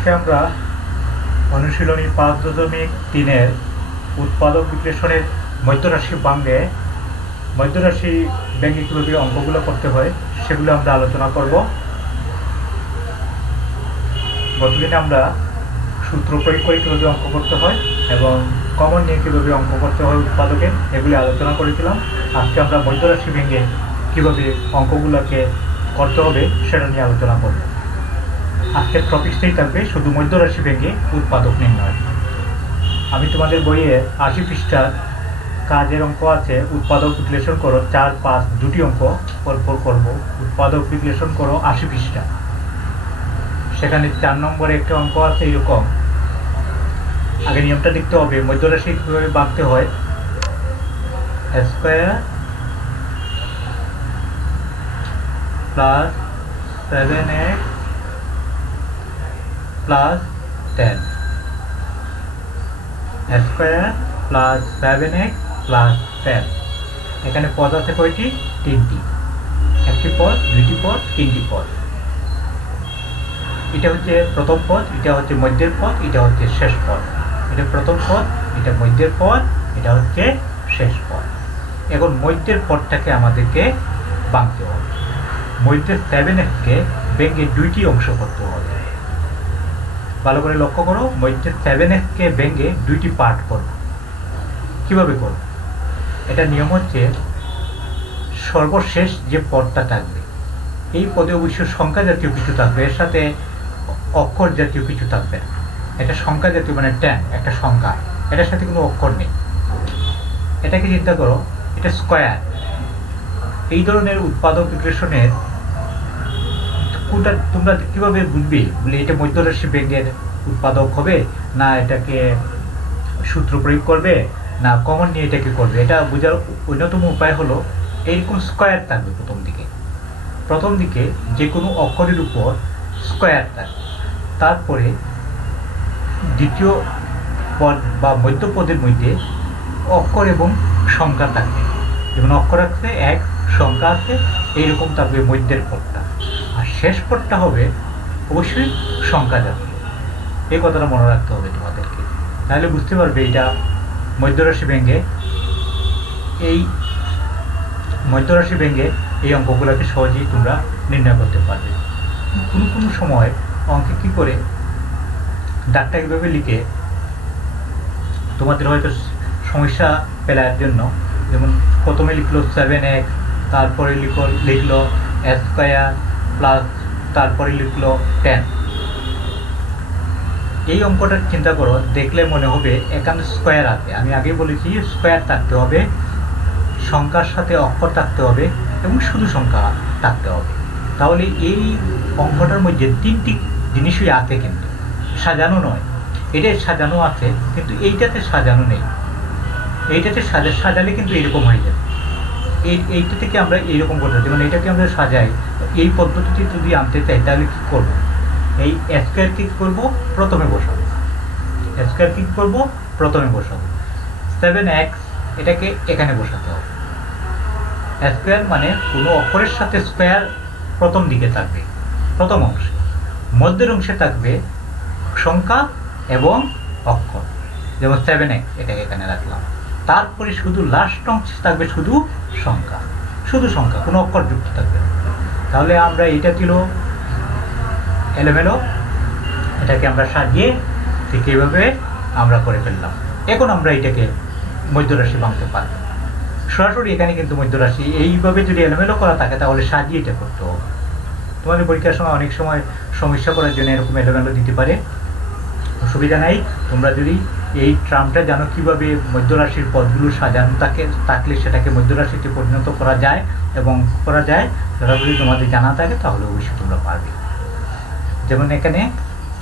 আজকে আমরা অনুশীলনী 5.3-এর উৎপাদক বিশ্লেষণের মধ্যরাশি ব্যাঙ্গে কীভাবে অঙ্কগুলো করতে হয় সেগুলো আমরা আলোচনা করব। গতদিনে আমরা সূত্র প্রয়োগ করে কীভাবে অঙ্ক করতে হয় এবং কমন নিয়ে কীভাবে অঙ্ক করতে হয় উৎপাদকে, এগুলি আলোচনা করেছিলাম। আজকে আমরা মধ্যরাশি ব্যাঙ্গে কীভাবে অঙ্কগুলোকে করতে হবে সেটা নিয়ে আলোচনা করব। আজকের টপিকটাই থাকবে শুধু মধ্যরাশি ব্যাঙ্গে উৎপাদক নির্ণয়। আমি তোমাদের বইয়ে 80 পৃষ্ঠার কাজের অঙ্ক আছে, উৎপাদক বিশ্লেষণ করো 4-5 দুটি অঙ্ক পরপর করব। উৎপাদক বিশ্লেষণ করো 80 পৃষ্ঠা, সেখানে 4 নম্বরে একটা অঙ্ক আছে এরকম। আগে নিয়মটা দেখতে হবে, মধ্যরাশি কীভাবে বাঁধতে হয়। Square plus 7x plus 10, square plus 7x plus 10। এখানে পদ আছে কয়টি? 3টি। একটি পদ, দুইটি পদ, 3টি পদ। এটা হচ্ছে প্রথম পদ, এটা হচ্ছে মধ্যের পদ, এটা হচ্ছে শেষ পদ। এটা প্রথম পদ, এটা মধ্যের পদ, এটা হচ্ছে শেষ পদ। এখন মধ্যের পদটাকে আমাদেরকে ভাঙতে হবে। মধ্যের 7x-কে ভেঙে দুইটি অংশ করতে হবে। ভালো করে লক্ষ্য করো, মধ্যে 7x-কে ভেঙে দুইটি পার্ট করব। কিভাবে করব? এটা নিয়ম হচ্ছে, সর্বশেষ যে পদটা থাকবে এই পদে অবশ্যই সংখ্যা জাতীয় কিছু থাকবে, এর সাথে অক্ষর জাতীয় কিছু থাকবে না। এটা সংখ্যা জাতীয়, মানে 10 একটা সংখ্যা, এটার সাথে কোনো অক্ষর নেই। এটাকে চিন্তা করো, এটা স্কোয়ার। এই ধরনের উৎপাদক বিশ্লেষণের কোনটা তোমরা কীভাবে বুঝবে? বলে এটা মধ্যরাশি ব্যাঙ্গের উৎপাদক হবে, না এটাকে সূত্র প্রয়োগ করবে, না কমন নিয়ে এটাকে করবে। এটা বোঝার অন্যতম উপায় হলো, এইরকম স্কোয়ার থাকবে প্রথম দিকে যে কোনো অক্ষরের উপর স্কোয়ার থাকবে, তারপরে দ্বিতীয় পদ বা মধ্যপদের মধ্যে অক্ষর এবং সংখ্যা থাকবে। যেমন অক্ষর আছে 1, সংখ্যা আছে, এইরকম থাকবে মধ্যের পদটা। আর শেষ পদটা হবে অবশ্যই সংখ্যা জাতীয়। এই কথাটা মনে রাখতে হবে তোমাদেরকে, তাহলে বুঝতে পারবে এটা মধ্যরাশি ব্যাঙ্গে। এই মধ্যরাশি ব্যাঙ্গে এই অঙ্কগুলোকে সহজেই তোমরা নির্ণয় করতে পারবে। কোনো সময় অঙ্কে কী করে দাগটা কীভাবে লিখে তোমাদের হয়তো সমস্যা ফেলার জন্য, যেমন প্রথমে লিখলো 7x, তারপরে লিখলো স্কোয়ার প্লাস, তারপরে লিখলো 10। এই অঙ্কটা চিন্তা করো, দেখলে মনে হবে এখানে স্কোয়ার আছে। আমি আগেই বলেছি স্কোয়ার থাকতে হবে, সংখ্যার সাথে অক্ষর থাকতে হবে এবং শুধু সংখ্যা থাকতে হবে। তাহলে এই অঙ্কটার মধ্যে 3টি জিনিসই আছে, কিন্তু সাজানো নয়। এটা সাজানো আছে কিন্তু এইটাতে সাজানো নেই। এইটাতে সাজালে কিন্তু এরকম হয়ে যাবে। এইটা থেকে আমরা এইরকম করতে পারি, মানে এটাকে আমরা সাজাই। এই পদ্ধতিটি যদি আনতে চাই তাহলে কী করবো? এই স্কোয়ার কি করবো? প্রথমে বসাবো। স্কোয়ার কি করবো? প্রথমে বসাবো। 7x এটাকে এখানে বসাতে হবে। স্কোয়ার মানে কোনো অক্ষরের সাথে স্কোয়ার প্রথম দিকে থাকবে, প্রথম অংশে। মধ্যের অংশে থাকবে সংখ্যা এবং অক্ষর, যেমন 7x এটাকে এখানে রাখলাম। তারপরে শুধু লাস্ট অংশে থাকবে শুধু সংখ্যা, কোনো অক্ষর যুক্ত থাকবে না। তাহলে আমরা এটা ছিল এলোমেলো, এটাকে আমরা সাজিয়ে ঠিক এইভাবে আমরা করে ফেললাম। এখন আমরা এটাকে মধ্যরাশি ভাঙতে পারব সরাসরি। এখানে কিন্তু মধ্যরাশি এইভাবে যদি এলোমেলো করা থাকে তাহলে সাজিয়ে এটা করতে হবে। তোমাদের পরীক্ষার সময় অনেক সময় সমস্যা করার জন্য এরকম এলোমেলো দিতে পারে, অসুবিধা নাই। তোমরা যদি এই ট্রামটা জানো কীভাবে মধ্যরাশির পদগুলো সাজানো থাকলে সেটাকে মধ্যরাশিতে পরিণত করা যায় এবং সেটা যদি তোমাদের জানা থাকে তাহলে অবশ্যই তোমরা পারবে। যেমন এখানে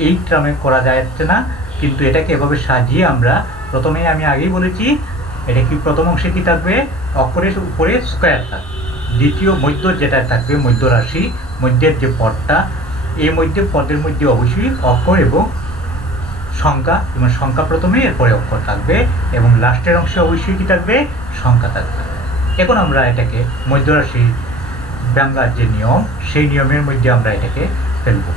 এই ট্রামে করা যাচ্ছে না, কিন্তু এটাকে এভাবে সাজিয়ে আমরা প্রথমে, আমি আগেই বলেছি, এটা কি প্রথম অংশে কি থাকবে? অক্ষরের উপরে স্কোয়ার থাকবে। দ্বিতীয় মধ্য যেটা থাকবে মধ্যরাশি, মধ্যের যে পদটা, এই পদের মধ্যে অবশ্যই অক্ষর এবং সংখ্যা, যেমন সংখ্যা প্রথমে, এরপরে অক্ষর থাকবে এবং লাস্টের অংশে অবশ্যই কি থাকবে? সংখ্যা থাকবে। এখন আমরা এটাকে মধ্যরাশি ভাঙার যে নিয়ম, সেই নিয়মের মধ্যে আমরা এটাকে ফেলবো।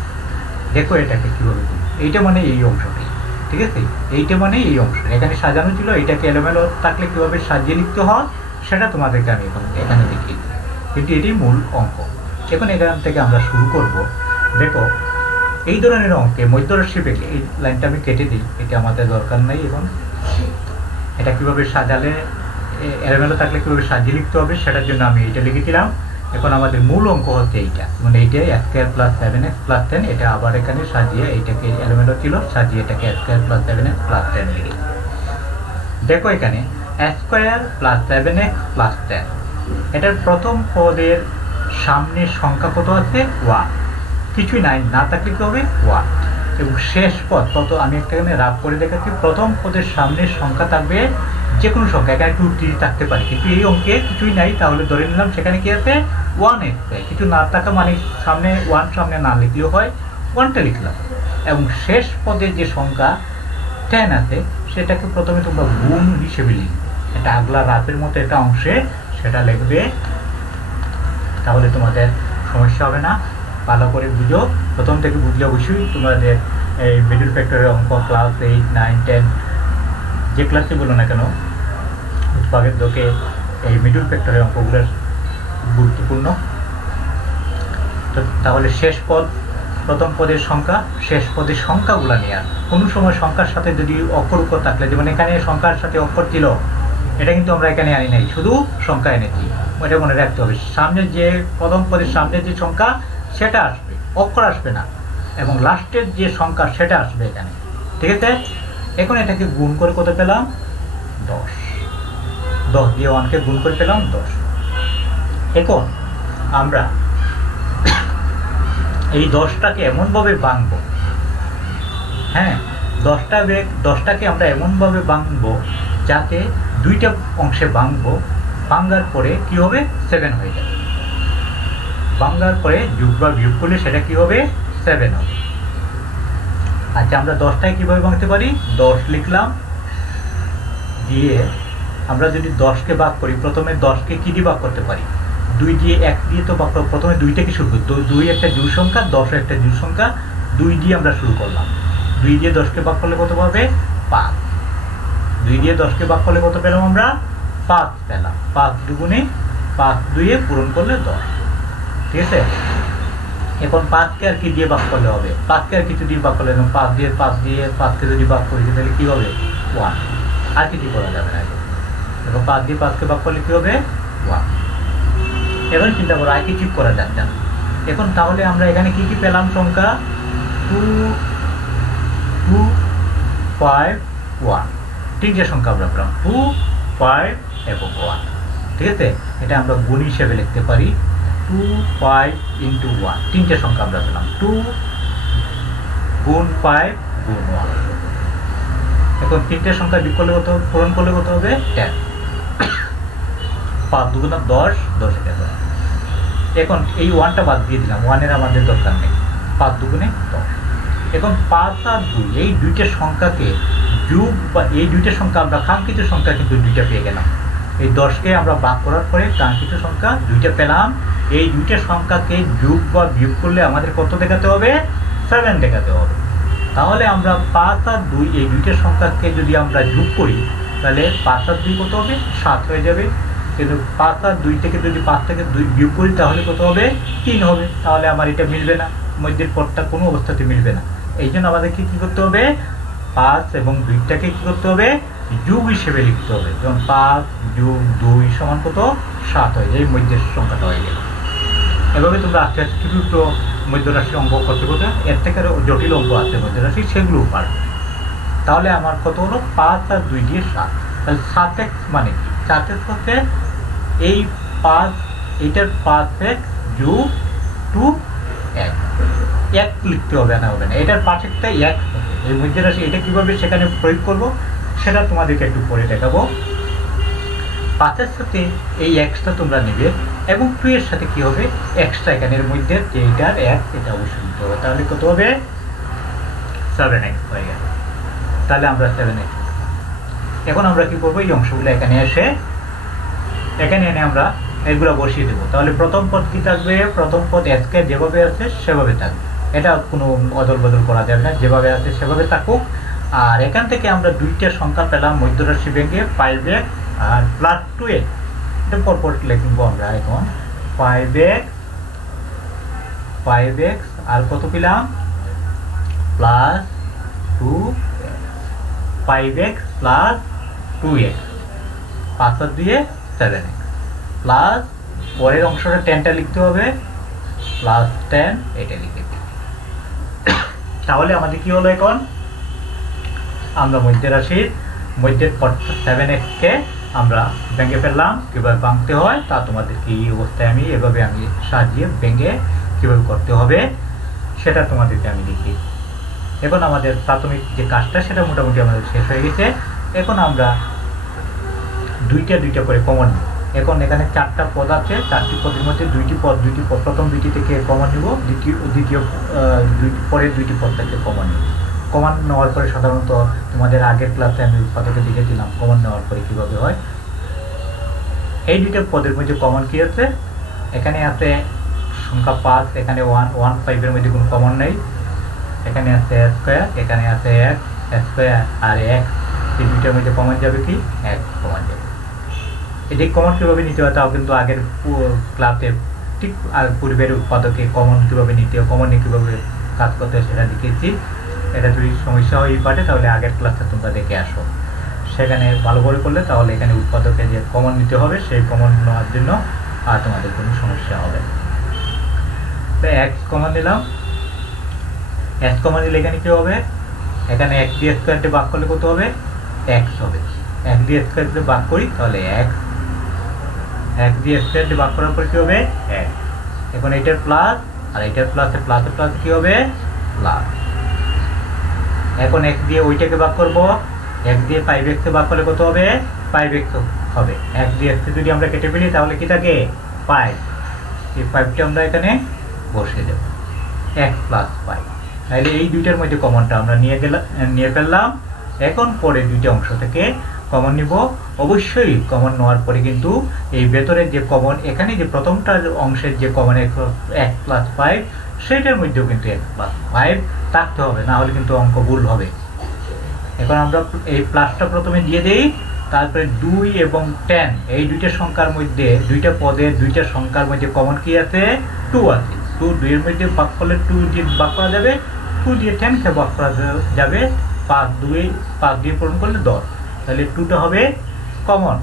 দেখো এটাকে কীভাবে করব। এইটা মানে এই অংশটি, ঠিক আছে, এইটা মানে এই অংশটা এখানে সাজানো ছিল। এটাকে এলোমেলো থাকলে কীভাবে সাজিয়ে লিখতে হয় সেটা তোমাদেরকে আমি এখন এখানে দেখিয়ে দিই, কিন্তু এটি মূল অঙ্ক। এখন এখান থেকে আমরা শুরু করব। দেখো এই ধরনের অঙ্কে মধ্যরাশি পেকে এই লাইনটা আমি কেটে দিই, এটা আমাদের দরকার নেই। এখন এটা কীভাবে সাজালে এলোমেলো থাকলে কীভাবে সাজিয়ে লিখতে হবে সেটার জন্য আমি এইটা লিখে দিলাম। এখন আমাদের মূল অঙ্ক হচ্ছে এইটা, মানে এইটাই x square plus 7x plus 10। এটা আবার এখানে সাজিয়ে এইটাকে এলোমেলো ছিল, সাজিয়ে এটাকে x square plus 7x plus 10 লিখি। দেখো এখানে x square plus 7x plus 10, এটার প্রথম পদের সামনের সংখ্যা কত আছে 1, কিছুই নাই, না থাকলে কী হবে 1। এবং শেষ পদ কত আমি একটা এখানে রাফ করে দেখাচ্ছি। প্রথম পদের সামনের সংখ্যা থাকবে যে কোনো সংখ্যা, এখানে 2 3 থাকতে পারে, কিন্তু এই অঙ্কে কিছুই নাই, তাহলে ধরে নিলাম সেখানে কি আছে 1x। কিছু না থাকা মানে সামনে 1 সামনে না লিখলেও হয়, 1টা লিখলাম। এবং শেষ পদের যে সংখ্যা 10 আছে সেটাকে প্রথমে তোমরা গুণ হিসেবে লিখবে, এটা আগলা রাফের মতো একটা অংশে সেটা লিখবে, তাহলে তোমাদের সমস্যা হবে না। ভালো করে বুঝো, প্রথম থেকে বুঝলে অবশ্যই তোমাদের এই মিডল ফ্যাক্টরের অঙ্ক ক্লাস 8 9 10 যে ক্লাসে বলো না কেন, উৎপাদকের দোকে এই মিডল ফ্যাক্টরের অঙ্কগুলোর গুরুত্বপূর্ণ। তো তাহলে শেষ পদ, প্রথম পদের সংখ্যা, শেষ পদের সংখ্যাগুলো নিয়ে আর কোনো সময় সংখ্যার সাথে যদি অক্ষর উপর থাকলে, যেমন এখানে সংখ্যার সাথে অক্ষর ছিল, এটা কিন্তু আমরা এখানে আনি নাই, শুধু সংখ্যা এনেছি, ওইটা মনে রাখতে হবে। সামনের যে প্রথম পদের সামনের যে সংখ্যা সেটা আসবে, অক্ষর আসবে না, এবং লাস্টের যে সংখ্যা সেটা আসবে এখানে, ঠিক আছে। এখন এটাকে গুণ করে কত পেলাম 10, 10 দিয়ে 1কে গুণ করে পেলাম 10। এখন আমরা এই 10টাকে এমনভাবে ভাঙবো, হ্যাঁ 10টাকে আমরা এমনভাবে ভাঙবো যাতে দুইটা অংশে ভাঙবো, ভাঙার পরে কি হবে 7 হয়ে যাবে, ভাঙার পরে যোগ বা বিয়োগ করলে সেটা কি হবে 7 হবে। আচ্ছা আমরা 10টায় কীভাবে ভাঙতে পারি, 10 লিখলাম, দিয়ে আমরা যদি 10কে ভাগ করি, প্রথমে 10কে কী দিয়ে ভাগ করতে পারি, 2 দিয়ে 1 দিয়ে তো ভাগ করব। প্রথমে 2 থেকে শুরু করি, 2 একটা জোড় সংখ্যা, 10 একটা জোড় সংখ্যা, 2 দিয়ে আমরা শুরু করলাম। 2 দিয়ে 10কে ভাগ করলে কত পাবে 5, 2 দিয়ে 10কে ভাগ করলে কত পেলাম আমরা 5 পেলাম, 5 দুগুণে 5 2-এ পূরণ করলে 10, ঠিক আছে। এখন 5কে আর কি দিয়ে ভাগ করলে হবে, 5কে আর কিছু দিয়ে ভাগ করলে, এবং 5 দিয়ে 5কে যদি ভাগ করি তাহলে কী হবে 1, আর কিছু করা যাবে না। এখন 5 দিয়ে 5কে ভাগ করলে কী হবে 1। এখন চিন্তা করো আর কিছু করা যাচ্ছে না। এখন তাহলে আমরা এখানে কি কি পেলাম সংখ্যা 2 2 5 1, তিনটে সংখ্যা আমরা পেলাম 2 5 এবং 1, ঠিক আছে। এটা আমরা গুণ হিসেবে লিখতে পারি 2 5 × 1, তিনটে সংখ্যা আমরা পেলাম 2 গুণ 5 গুণ 1। এখন তিনটে সংখ্যা বিয়োগ করলে কত, পূরণ করলে কত হবে 10, 5 2 10, 10 এটা। এখন এই 1টা বাদ দিয়ে দিলাম, 1-এর আমাদের দরকার নেই, 5 দুগুণে 10। এখন 5 আর 2 এই দুইটা সংখ্যাকে যোগ, বা এই দুইটা সংখ্যা আমরা কাঙ্ক্ষিত সংখ্যা কিন্তু 2টা পেয়ে গেলাম। এই 10কে আমরা ভাগ করার পরে কাঙ্ক্ষিত সংখ্যা 2টা পেলাম। এই দুইটা সংখ্যাকে যোগ বা বিয়োগ করলে আমাদের কত দেখাতে হবে 7 দেখাতে হবে। তাহলে আমরা 5 আর 2 এই দুইটা সংখ্যাকে যদি আমরা যোগ করি তাহলে 5 আর 2 কত হবে 7 হয়ে যাবে। কিন্তু 5 আর 2 থেকে যদি 5 থেকে 2 বিয়োগ করি তাহলে কত হবে 3 হবে। তাহলে আমার এটা মিলবে না, মধ্যের পদটা কোনো অবস্থাতে মিলবে না। এই জন্য আমাদেরকে কী করতে হবে 5 এবং 2টাকে কী করতে হবে যোগ হিসেবে লিখতে হবে। যেমন 5 যোগ 2 সমান কত 7 হয়ে যায়, এই মধ্যের সংখ্যাটা হয়ে গেল। এভাবে তোমরা আস্তে আস্তে ছোটো ছোটো মধ্যরাশির অঙ্ক করতে করতে এর থেকে আরও জটিল অঙ্ক আছে মধ্যরাশি, সেগুলোও পারবে। তাহলে আমার কত হলো 5 আর 2 দিয়ে 7, তাহলে 7x মানে কি, 7x হচ্ছে এই 5, এইটার 5x যোগ 2x, 1 লিখতে হবে না, হবে না, এটার পাশেরটা 1 হবে। এই মধ্যরাশি এটা কীভাবে সেখানে প্রয়োগ করব সেটা তোমাদেরকে একটু পরে দেখাবো। 5-এর সাথে এই xটা তোমরা নেবে এবং 2 এর সাথে কি হবে এক্সট্রা এখানের মধ্যে যে এইটার 1 এটা অবশ্যই নিতে হবে। তাহলে কত হবে 7x হয়ে গেল। তাহলে আমরা 7x, এখন আমরা কি করবো এই অংশগুলো এখানে এনে আমরা এগুলো বসিয়ে দেবো। তাহলে প্রথম পদ কি থাকবে, প্রথম পদ স্কয়ার যেভাবে আছে সেভাবে থাকবে, এটা কোনো অদল বদল করা যাবে না, যেভাবে আছে সেভাবে থাকুক। আর এখান থেকে আমরা দুইটা সংখ্যা পেলাম মধ্যরাশি ভেঙে 5x আর +2x, এটা পরপর লিখব আমরা এখন 5x আর কত পেলাম +2x, 5x + 2x, 5 আর 2 7x, প্লাস পরের অংশটা 10টা লিখতে হবে, +10 এটা লিখে দিই। তাহলে আমাদের কি হলো, এখন আমরা মধ্যের রাশির মধ্যের 7x কে আমরা ভেঙে ফেললাম। কীভাবে ভাঙতে হয় তা তোমাদেরকে এই অবস্থায় আমি সাজিয়ে ভেঙে কীভাবে করতে হবে সেটা তোমাদেরকে আমি লিখি। এখন আমাদের প্রাথমিক যে কাজটা সেটা মোটামুটি আমাদের শেষ হয়ে গেছে। এখন আমরা দুইটা করে কমন নিই। এখন এখানে 4টা পদ আছে, 4টি পদের মধ্যে দুইটি পদ প্রথম দুইটি থেকে কমন নিব, পরের দুইটি পদ থেকে কমন নিব। কমন নেওয়ার পরে সাধারণত তোমাদের আগের ক্লাসে আমি উৎপাদকে দেখেছিলাম কমন নেওয়ার পরে কীভাবে হয়। এই দুইটা পদের মধ্যে কমন কি আছে, এখানে আছে সংখ্যা 5, এখানে 1, 5-এর মধ্যে কোনো কমন নেই। এখানে আছে স্কোয়ার, এখানে আছে x স্কোয়ার আর x, এই দুইটার মধ্যে কমন যাবে কি x কমন যাবে। এটি কমন কীভাবে নিতে হয় তাও কিন্তু আগের ক্লাসে ঠিক আর পূর্বের উৎপাদকে কমন কীভাবে নিতে হয়, কমন নিয়ে কীভাবে কাজ করতে হয় সেটা দেখিয়েছি। এটা যদি সমস্যা হয় এই পাঠে তাহলে আগের ক্লাসে তোমরা দেখে আসো, সেখানে ভালো করে করলে তাহলে এখানে উৎপাদকে যে কমন নিতে হবে সেই কমন নেওয়ার জন্য আর তোমাদের কোনো সমস্যা হবে। তো x কমন দিলাম, x কমন দিলে এখানে কী হবে, এখানে x দিয়ে স্কোয়ারটি ভাগ করলে কত হবে x হবে। x দিয়ে স্কোয়ার যদি ভাগ করি তাহলে x দিয়ে স্কোয়ারটি ভাগ করার পর কী হবে x। এখন এটার প্লাস আর এটার প্লাসে প্লাস কী হবে প্লাস। এখন x দিয়ে ওইটাকে ভাগ করব, x দিয়ে 5x ভাগ করলে কত হবে 5x হবে। x দিয়ে x যদি আমরা কেটে ফেলি তাহলে কি থাকে 5, এই 5টা আমরা এখানে বসিয়ে দেব, x + 5। তাহলে এই দুইটার মধ্যে কমনটা আমরা নিয়ে ফেললাম। এখন পরে দুইটা অংশ থেকে কমন নিব। অবশ্যই কমন নেওয়ার পরে কিন্তু এই ভেতরের যে কমন, এখানে যে প্রথমটা অংশের যে কমন x + 5 সেটার মধ্যেও কিন্তু x + 5 থাকতে হবে, না হলে কিন্তু অঙ্ক ভুল হবে। এখন আমরা এই প্লাসটা প্রথমে দিয়ে দেই, তারপরে 2 এবং 10 এই দুইটা সংখ্যার মধ্যে দুইটা পদের দুইটা সংখ্যার মধ্যে কমন কি আছে 2 আছে। 2 2 এর মধ্যে ভাগ করলে 2 দিয়ে ভাগ করা যাবে, 2 দিয়ে 10 কে ভাগ করা যাবে, 5 দিয়ে পূরণ করলে 10, তাহলে 2টা হবে কমন।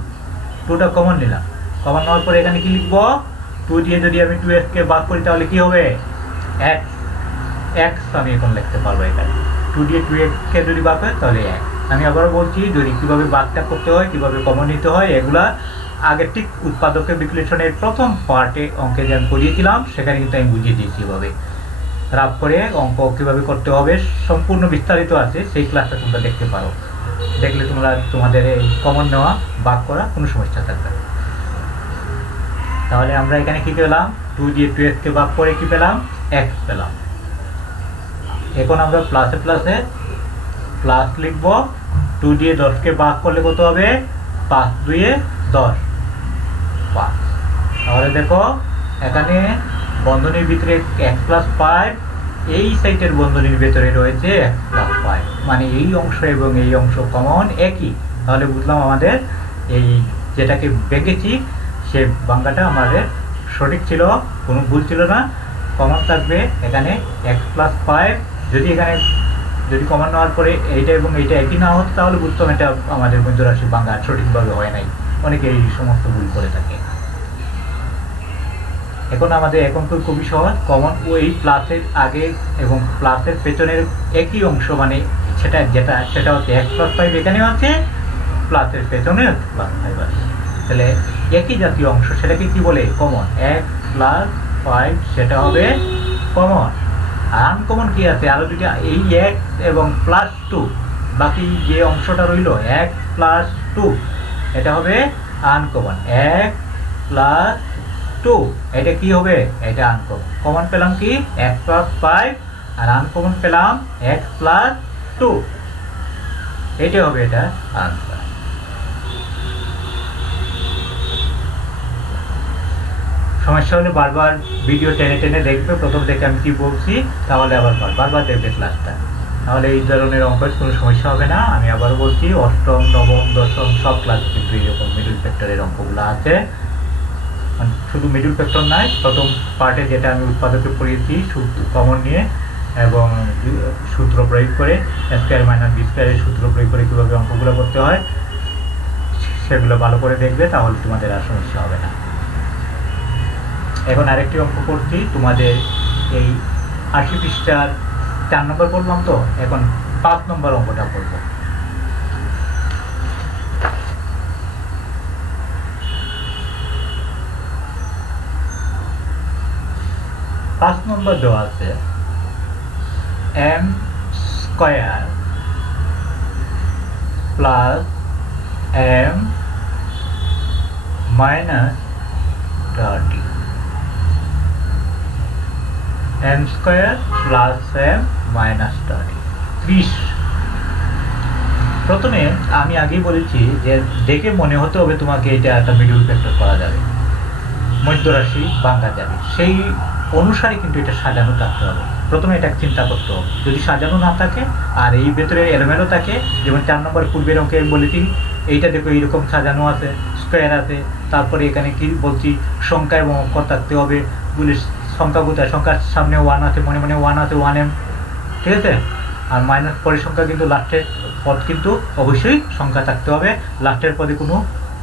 2টা কমন নিলাম, কমন নেওয়ার পরে এখানে কি লিখব, 2 দিয়ে যদি আমি 2x কে ভাগ করি তাহলে কি হবে x আমি এখন লিখতে পারবো এখানে। 2 দিয়ে 2x কে যদি ভাগ হয় তাহলে x। আমি আবারও বলছি যদি কীভাবে ভাগটা করতে হয়, কীভাবে কমন নিতে হয়, এগুলা আগে ঠিক উৎপাদকের বিশ্লেষণের প্রথম পার্টে অঙ্কে যে আমি পড়িয়েছিলাম সেখানে কিন্তু আমি বুঝিয়ে দিয়েছি এভাবে রাফ করে অঙ্ক কীভাবে করতে হবে সম্পূর্ণ বিস্তারিত আছে, সেই ক্লাসটা তোমরা দেখতে পারো। দেখলে তোমাদের এই কমন নেওয়া ভাগ করা কোনো সমস্যা থাকবে না। তাহলে আমরা এখানে কি পেলাম, 2 দিয়ে 2x কে ভাগ করে কি পেলাম x পেলাম। এখন আমরা প্লাসে প্লাস লিখব, 2 দিয়ে 10 কে ভাগ করলে কত হবে 5 2 10 5। তাহলে দেখো এখানে বন্ধনীর ভিতরে x + 5, এই সাইটের বন্ধনীর ভিতরে রয়েছে x + 5, মানে এই অংশ এবং এই অংশ কমন একই। তাহলে বুঝলাম আমাদের এই যেটাকে ভেঙেছি সে ভাঙাটা আমাদের সঠিক ছিল, কোনো ভুল ছিল না। কমন থাকবে এখানে x + 5। যদি কমন নেওয়ার পরে এইটা এবং এইটা একই না হতো তাহলে বুঝতাম এটা আমাদের মধ্যরাশি ভাঙা সঠিকভাবে হয় নাই, অনেকে এই সমস্ত ভুল করে থাকে। এখন আমাদের এখন তো খুবই সহজ, কমন ওই প্লাসের আগে এবং প্লাসের পেছনের একই অংশ, মানে সেটা হচ্ছে x + 5 এখানেও আছে, প্লাসের পেছনে +5 আছে, তাহলে একই জাতীয় অংশ সেটাকে কি বলে কমন, x + 5 সেটা হবে কমন। আর আনকমন কি আছে আরো দুইটা, এই x এবং +2, বাকি যে অংশটা রইল x + 2 এটা হবে আনকমন, x + 2 এটা কি হবে, এটা আনকমন। কমন পেলাম কি x + 5 আর আনকমন পেলাম x + 2, এটা হবে এটা আনসার। সমস্যা হলে বারবার ভিডিও টেনে টেনে দেখবে, প্রথম থেকে আমি কি বলছি, তাহলে আবার বারবার দেখবে ক্লাসটা, তাহলে এই ধরনের অঙ্কের কোনো সমস্যা হবে না। আমি আবার বলছি, অষ্টম, নবম, দশম সব ক্লাস কিন্তু এইরকম মিডল ফ্যাক্টরের অঙ্কগুলো আছে। শুধু মিডল ফ্যাক্টর নয়, প্রথম পার্টে যেটা আমি উৎপাদকে পড়িয়েছি কমন নিয়ে এবং সূত্র প্রয়োগ করে স্কয়ার মাইনাস বি স্কয়ারের সূত্র প্রয়োগ করে কীভাবে অঙ্কগুলো করতে হয় সেগুলো ভালো করে দেখবে, তাহলে তোমাদের আর সমস্যা হবে না। এখন আরেকটি অঙ্ক করছি তোমাদের এই ৮০ পৃষ্ঠার ৪ নম্বর বললাম, তো এখন ৫ নম্বর অঙ্কটা করব। পাঁচ নম্বর দেওয়া আছে m square plus m minus 30, m square plus m minus 30। প্রথমে আমি আগেই বলেছি যে দেখে মনে হতে হবে তোমাকে এটা একটা মিডল ফ্যাক্টর করা যাবে, মধ্যরাশি ভাঙা যাবে, সেই অনুসারে কিন্তু এটা সাজানো থাকতে হবে। প্রথমে এটা চিন্তা করতে হবে, যদি সাজানো না থাকে আর এই ভেতরে এলোমেলো থাকে, যেমন ৪ নম্বর পূর্বের অঙ্কে আমি বলেছি এইটা দেখো এইরকম সাজানো আছে, স্কোয়ার আছে, তারপরে এখানে কি বলছি সংখ্যা এবং অক্ষর থাকতে হবে, বলে সংখ্যা কোথায়, সংখ্যার সামনে 1 আছে, মনে মনে 1 আছে, 1m, ঠিক আছে। আর মাইনাস পরের সংখ্যা কিন্তু লাস্টের পদ কিন্তু অবশ্যই সংখ্যা থাকতে হবে, লাস্টের পদে কোনো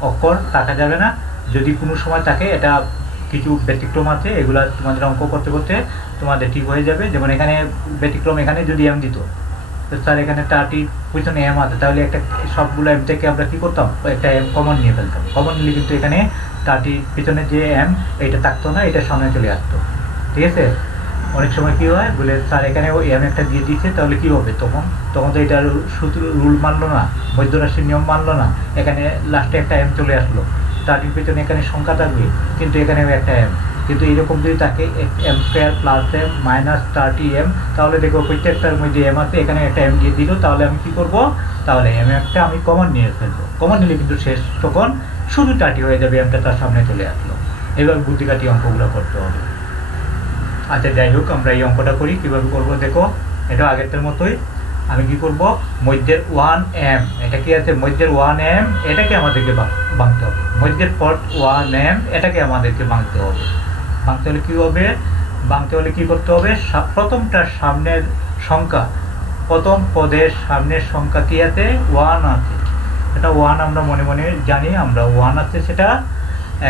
অক্ষর থাকা যাবে না। যদি কোনো সময় থাকে, এটা কিছু ব্যতিক্রম আছে, এগুলা তোমাদের অঙ্ক করতে করতে তোমাদের ঠিক হয়ে যাবে। যেমন এখানে ব্যতিক্রম, এখানে যদি এম দিত, তো স্যার এখানে 30 পিছনে এম আছে, তাহলে একটা সবগুলো এম থেকে আমরা কী করতাম, একটা এম কমন নিয়ে ফেলতাম। কমন নিলে কিন্তু এখানে 30 পিছনে যে এম এটা থাকতো না, এটা সামনে চলে আসতো, ঠিক আছে। অনেক সময় কী হয় বলে স্যার এখানে ওই এম একটা দিয়ে দিচ্ছে, তাহলে কী হবে, তখন তো এটার সূত্র রুল মানলো না, মধ্যরাশির নিয়ম মানলো না, এখানে লাস্টে একটা এম চলে আসলো, 30 পিছনে এখানে সংখ্যা থাকবে কিন্তু এখানেও একটা এম, কিন্তু এইরকম যদি থাকে m square plus m minus 30m, তাহলে দেখো প্রত্যেকটার মধ্যে এম আছে, এখানে একটা এম দিয়ে দিল, তাহলে আমি কি করব, তাহলে এম একটা আমি কমন নিয়ে ফেলবো। কমন নিলে কিন্তু শেষ তখন শুধু 30 হয়ে যাবে, এমটা তার সামনে চলে আসলো। এবার বুদ্ধি কাটিয়ে অঙ্কগুলো করতে হবে। আচ্ছা যাই হোক, আমরা এই অঙ্কটা করি, কীভাবে করবো দেখো, এটা আগেরটার মতোই। আমি কি করব, মধ্যের 1m, এটা কি আছে মধ্যের 1m, এটাকে আমাদেরকে ভাঙতে হবে, মধ্যের পদ 1m, এটাকে আমাদেরকে ভাঙতে হবে। ভাঙতে হলে কী হবে, ভাঙতে হলে কী করতে হবে, প্রথমটার সামনের সংখ্যা, প্রথম পদের সামনের সংখ্যা কী আছে, 1 আছে, এটা 1 আমরা মনে মনে জানি, আমরা 1 আছে সেটা,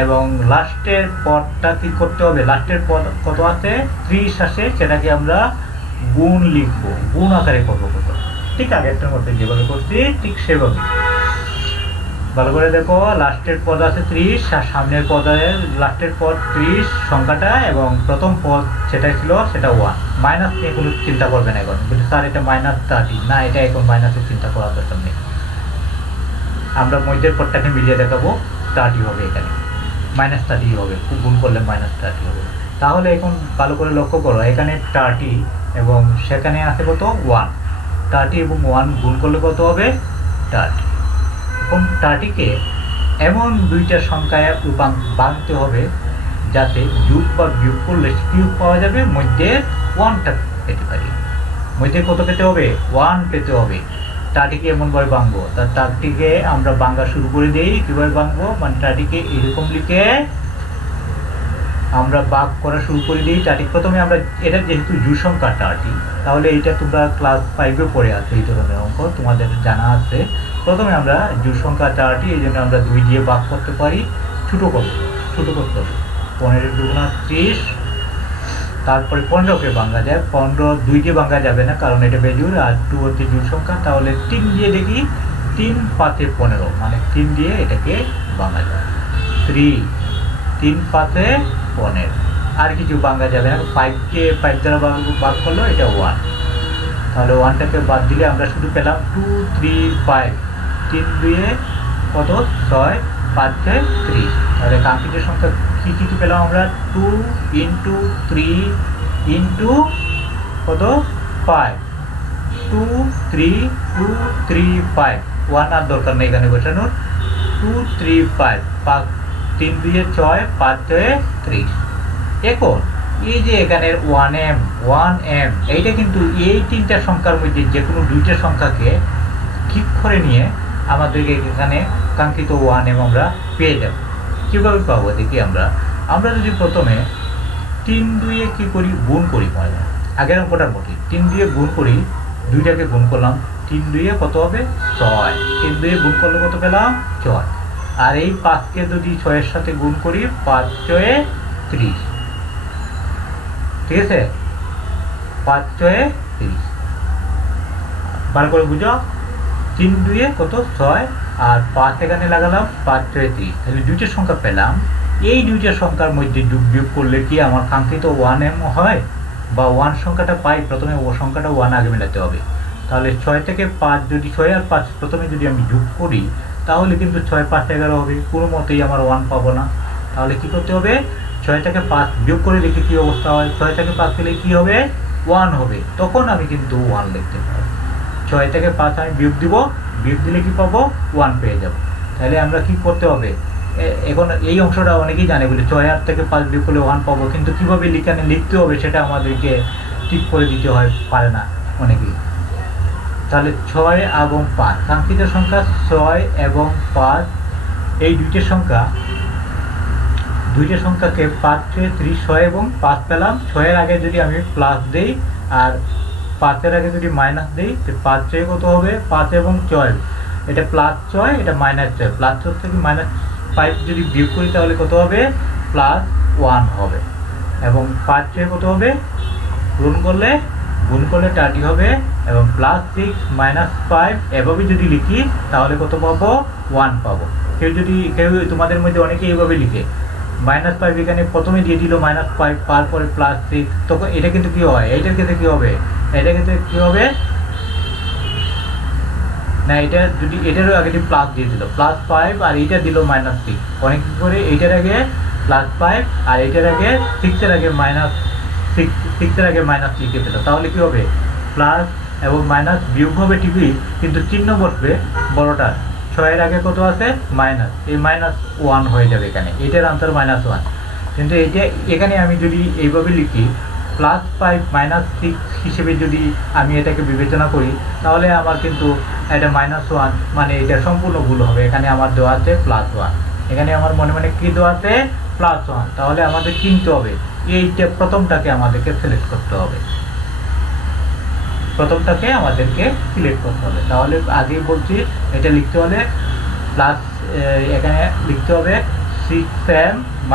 এবং লাস্টের পদটা কী করতে হবে, লাস্টের পদ কত আছে, 30 আছে, সেটাকে আমরা গুণ লিখবো, গুণ আকারে করবো কত, ঠিক আগেরটার মধ্যে যেভাবে করছি ঠিক সেভাবে। ভালো করে দেখো, লাস্টের পদ আছে 30 আর সামনের পদ লাস্টের পদ 30 সংখ্যাটা, এবং প্রথম পদ সেটা ছিল সেটা 1। মাইনাস নিয়ে কোনো চিন্তা করবে না এখন, কিন্তু স্যার এটা মাইনাস 30 না, এটা এখন মাইনাসের চিন্তা করার দরকার নেই, আমরা মধ্যের পদটাকে মিলিয়ে দেখাবো, 30 হবে, এখানে মাইনাস 30 হবে, গুণ করলে মাইনাস 30 হবে। তাহলে এখন ভালো করে লক্ষ্য করো, এখানে 30 এবং সেখানে আছে কত 1, 30 এবং 1 গুণ করলে কত হবে 30। এখন 30কে এমন দুইটা সংখ্যায় ভাঙতে হবে যাতে যোগ বা বিয়োগ করলে কিউব পাওয়া যাবে, মধ্যে 1টা পেতে পারি, মধ্যে কত পেতে হবে 1 পেতে হবে। 30কে এমনভাবে ভাঙবো, তার 30কে আমরা ভাঙা শুরু করে দিই, কীভাবে ভাঙবো, মানে 30কে এরকম লিখে আমরা ভাগ করা শুরু করে দিই। 30 প্রথমে আমরা, এটা যেহেতু জু সংখ্যা 30, তাহলে এইটা তোমরা ক্লাস 5-এ পড়ে আছো, এই ধরনের অঙ্ক তোমাদের জানা আছে। প্রথমে আমরা জু সংখ্যা 30, এই জন্য আমরা 2 দিয়ে ভাগ করতে পারি, ছোটো করতে হবে, 15 দুগুণা 30, তারপরে 15কে ভাঙা যায়, 15 2 দিয়ে ভাঙা যাবে না কারণ এটা বেজুর, আর 2 হচ্ছে জু সংখ্যা, তাহলে 3 দিয়ে দেখি, 3 5 15, মানে 3 দিয়ে এটাকে ভাঙা যায়, 3 5 15, আর কিছু ভাঙা যাবে না, 5কে 5 দ্বারা ভাগ করলো এটা 1, তাহলে 1টাকে বাদ দিলে আমরা শুধু পেলাম 2 3 5, 3 2 কত 6, 5 30, তাহলে কাঙ্ক্ষিত সংখ্যা কি পেলাম আমরা, 2 × 3 × কত 5, 2 3 2 3 5, 1 আর দরকার নেই এখানে বসানোর, 2 3 5, 3 2 6, 5 6 30, এখন এই যে এখানে 1m 1m এইটা কিন্তু এই তিনটা সংখ্যার মধ্যে যে কোনো দুইটা সংখ্যাকে ঠিক করে নিয়ে আমাদেরকে এখানে কাঙ্ক্ষিত 1m আমরা পেয়ে যাব। কীভাবে পাবো দেখি আমরা যদি প্রথমে 3 2 কি করি, গুণ করি, মানে আগের অঙ্কটার মতো 3 2 গুণ করি, দুইটাকে গুণ করলাম, 3 2 কত হবে 6, 3 2 গুণ করলে কত পেলাম 6, আর এই 5কে যদি 6-এর সাথে গুণ করি 5 6 30, ঠিক আছে, 5 6 30 বার করে বুঝো, 3 2 কত 6 আর 5 এখানে লাগালাম 5 6 30, তাহলে দুইটা সংখ্যা পেলাম। এই দুইটা সংখ্যার মধ্যে যোগ বিয়োগ করলে কি আমার কাঙ্ক্ষিত 1m হয় বা 1 সংখ্যাটা পাই, প্রথমে ও সংখ্যাটা 1 আগে মেলাতে হবে। তাহলে 6 থেকে 5 যদি 6 আর 5 প্রথমে যদি আমি যোগ করি তাহলে কিন্তু 6 5 11 হবে, কোনো মতেই আমার 1 পাবো না। তাহলে কি করতে হবে, 6 থেকে 5 বিয়োগ করে দেখি কী অবস্থা হয়, 6 থেকে 5 পেলে কী হবে 1 হবে, তখন আমি কিন্তু 1 লিখতে পারবো। 6 থেকে 5 আমি বিয়োগ দিব, বিয়োগ দিলে কি পাবো 1 পেয়ে যাব। তাহলে আমরা কি করতে হবে, এখন এই অংশটা অনেকেই জানে বলে 6 আর থেকে 5 বিয়োগ করলে 1 পাবো, কিন্তু কীভাবে লিখতে হবে সেটা আমাদেরকে ঠিক করে দিতে হয়, পারে না অনেকেই। তাহলে 6 এবং 5 কাঙ্ক্ষিত সংখ্যা 6 এবং 5, এই দুইটা সংখ্যাকে 5 6 30, 6 এবং 5 পেলাম। 6-এর আগে যদি আমি প্লাস দিই আর 5-এর আগে যদি মাইনাস দিই, 5 6 কত হবে 5 এবং 6, এটা প্লাস 6 এটা মাইনাস 6, প্লাস 6 থেকে মাইনাস 5 যদি বিয়োগ করি তাহলে কত হবে প্লাস 1 হবে, এবং 5 6 কত হবে গুণ করলে 30 হবে, এবং প্লাস 6 মাইনাস 5 এভাবে যদি লিখি তাহলে কত পাবো 1 পাবো। কেউ তোমাদের মধ্যে অনেকে এইভাবে লিখে -5 এখানে প্রথমে দিয়ে দিল -5, তারপরে +6, তখন এটা কিন্তু কি হয়, এইটার ক্ষেত্রে কি হবে, না এটা যদি এটারও আগে প্লাস দিয়ে দিল +5 আর এইটা দিল -6, অনেক কি করে এইটার আগে +5 আর এইটার আগে 6-এর আগে -6-এর আগে মাইনাস লিখে দিল, তাহলে কি হবে প্লাস এবং মাইনাস বিয়োগ হবে ঠিকই, কিন্তু চিহ্ন বসবে বড়টার, 6-এর আগে কত আছে মাইনাস, এই -1 হয়ে যাবে এখানে, এটার আনসার -1। কিন্তু এটা এখানে আমি যদি এইভাবে লিখি +5 -6 হিসেবে যদি আমি এটাকে বিবেচনা করি তাহলে আমার কিন্তু এটা -1, মানে এটা সম্পূর্ণ ভুল হবে। এখানে আমার দেওয়া আছে +1, এখানে আমার মনে কি দেওয়া আছে +1, তাহলে আমাদের কিনতে হবে এইটা প্রথমটাকে আমাদেরকে সিলেক্ট করতে হবে, তাহলে আগেই বলছি এটা লিখতে হলে প্লাস, এখানে লিখতে হবে 6m -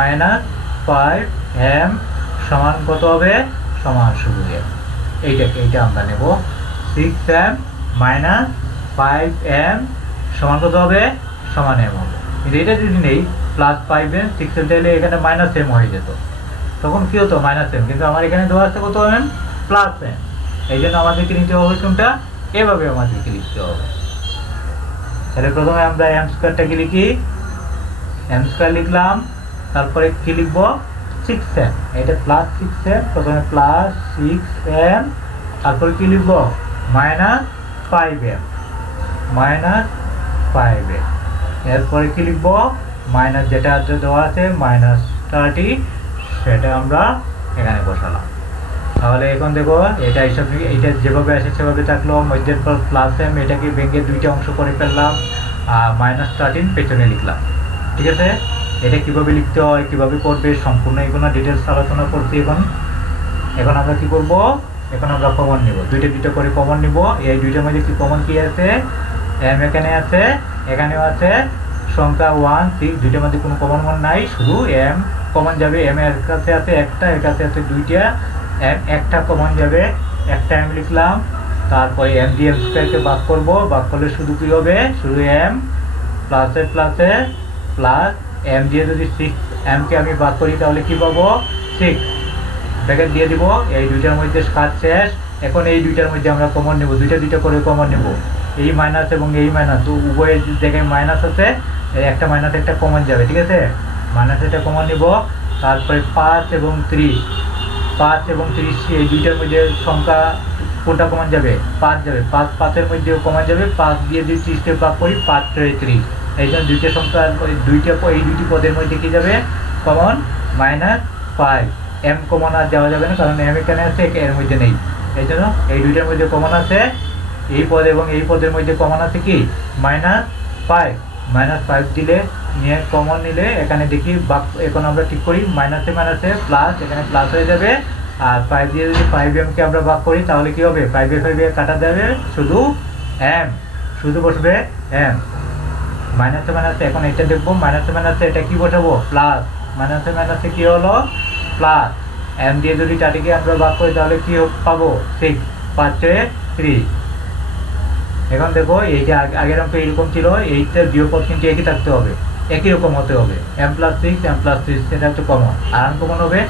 5m সমান কত হবে সমান শুধু m, এইটা আমরা নেব 6m - 5m সমান কত হবে সমান m হবে। কিন্তু এটা যদি নেই +5m 6m, তাহলে এখানে -m হয়ে যেত, তখন কি হতো -m, কিন্তু আমার এখানে দেওয়া আছে কত m +m, এই জন্য আমাদেরকে নিতে হবে কোনটা, এভাবে আমাদেরকে লিখতে হবে। তাহলে প্রথমে আমরা m স্কয়ারটাকে লিখি, m স্কয়ার লিখলাম, তারপরে কি লিখব 6m, এটা +6m, প্রথমে +6m, তারপরে কি লিখব -5m, এরপরে কি লিখব মাইনাস, যেটা দেওয়া আছে -30, সেটা আমরা এখানে বসালাম। তাহলে এখন দেখো এটা যেভাবে আসে সেভাবে থাকলো, মধ্যের পর +m, এটাকে ভেঙে দুইটা অংশ করে ফেললাম, -13 পেছনে লিখলাম, ঠিক আছে। এটা কিভাবে লিখতে হয়, কিভাবে করবে, সম্পূর্ণ এগুলো ডিটেলস আলোচনা করছি। এখন আমরা কি করব, এখন আমরা কমন নিব, দুইটা করে কমন নিব। এই দুইটার মধ্যে কি কমন কি আছে, m এখানে আছে, এখানেও আছে, সংখ্যা 1 6, দুইটার মধ্যে কোনো কমন নাই, শুধু m কমন যাবে। m এর কাছে আছে একটা, এর কাছে আছে দুইটা, একটা কমন যাবে, একটা m লিখলাম, তারপরে m দিয়ে m স্কয়ারকে ভাগ করব, ভাগ করলে শুধু কি হবে, শুধু m প্লাসে প্লাস m দিয়ে যদি 6m কে আমি ভাগ করি তাহলে কি পাবো 6, ব্র্যাকেট দিয়ে দিব। এই দুইটার মধ্যে কাজ শেষ। এখন এই দুইটার মধ্যে আমরা কমন নেব, দুইটা করে কমন নেব, এই মাইনাস এবং এই মাইনাস, তো উভয়ের জায়গায় মাইনাস আছে, একটা মাইনাস একটা কমন যাবে, ঠিক আছে, মাইনাস এটা কমন নিব। তারপরে 5 এবং 30, এই দুইটার মধ্যে সংখ্যা কোনটা কমন যাবে, 5 যাবে, 5-5-এর মধ্যেও কমন যাবে, 5 দিয়ে যদি 30কে ভাগ করি 5 6 30, এই জন্য দুইটা সংখ্যা এই দুইটি পদের মধ্যে কি যাবে কমন -5, এম কমন আর যাওয়া যাবে না, কারণ এম এখানে আছে, এর মধ্যে নেই। এই জন্য এই দুইটার মধ্যে কমন আছে, এই পদ এবং এই পদের মধ্যে কমন আছে কি -5। -5 দিলে নিয়ে কমন নিলে এখানে দেখি বাক, এখন আমরা ঠিক করি মাইনাসে মাইনাসে প্লাস, এখানে প্লাস হয়ে যাবে। আর 5 দিয়ে যদি 5m-কে আমরা ভাগ করি তাহলে কি হবে, 5 কাটা যাবে, শুধু m, শুধু বসবে m। মাইনাসে মাইনাসে এখন এটা দেখবো, মাইনাসে মাইনাসে এটা কি বসাবো, প্লাস। মাইনাসে মাইনাসে কি হলো, প্লাস। m দিয়ে যদি 30-কে আমরা ভাগ করি তাহলে কি পাবো, 6, 5-3। এখন দেখো এই যে আগের অঙ্ক এইরকম ছিল, এইটার বিয়োগপদ কিন্তু একই থাকতে হবে, একই রকম হতে হবে, m+6 m+6, সেটা হচ্ছে কমন। আর আনকমন হবে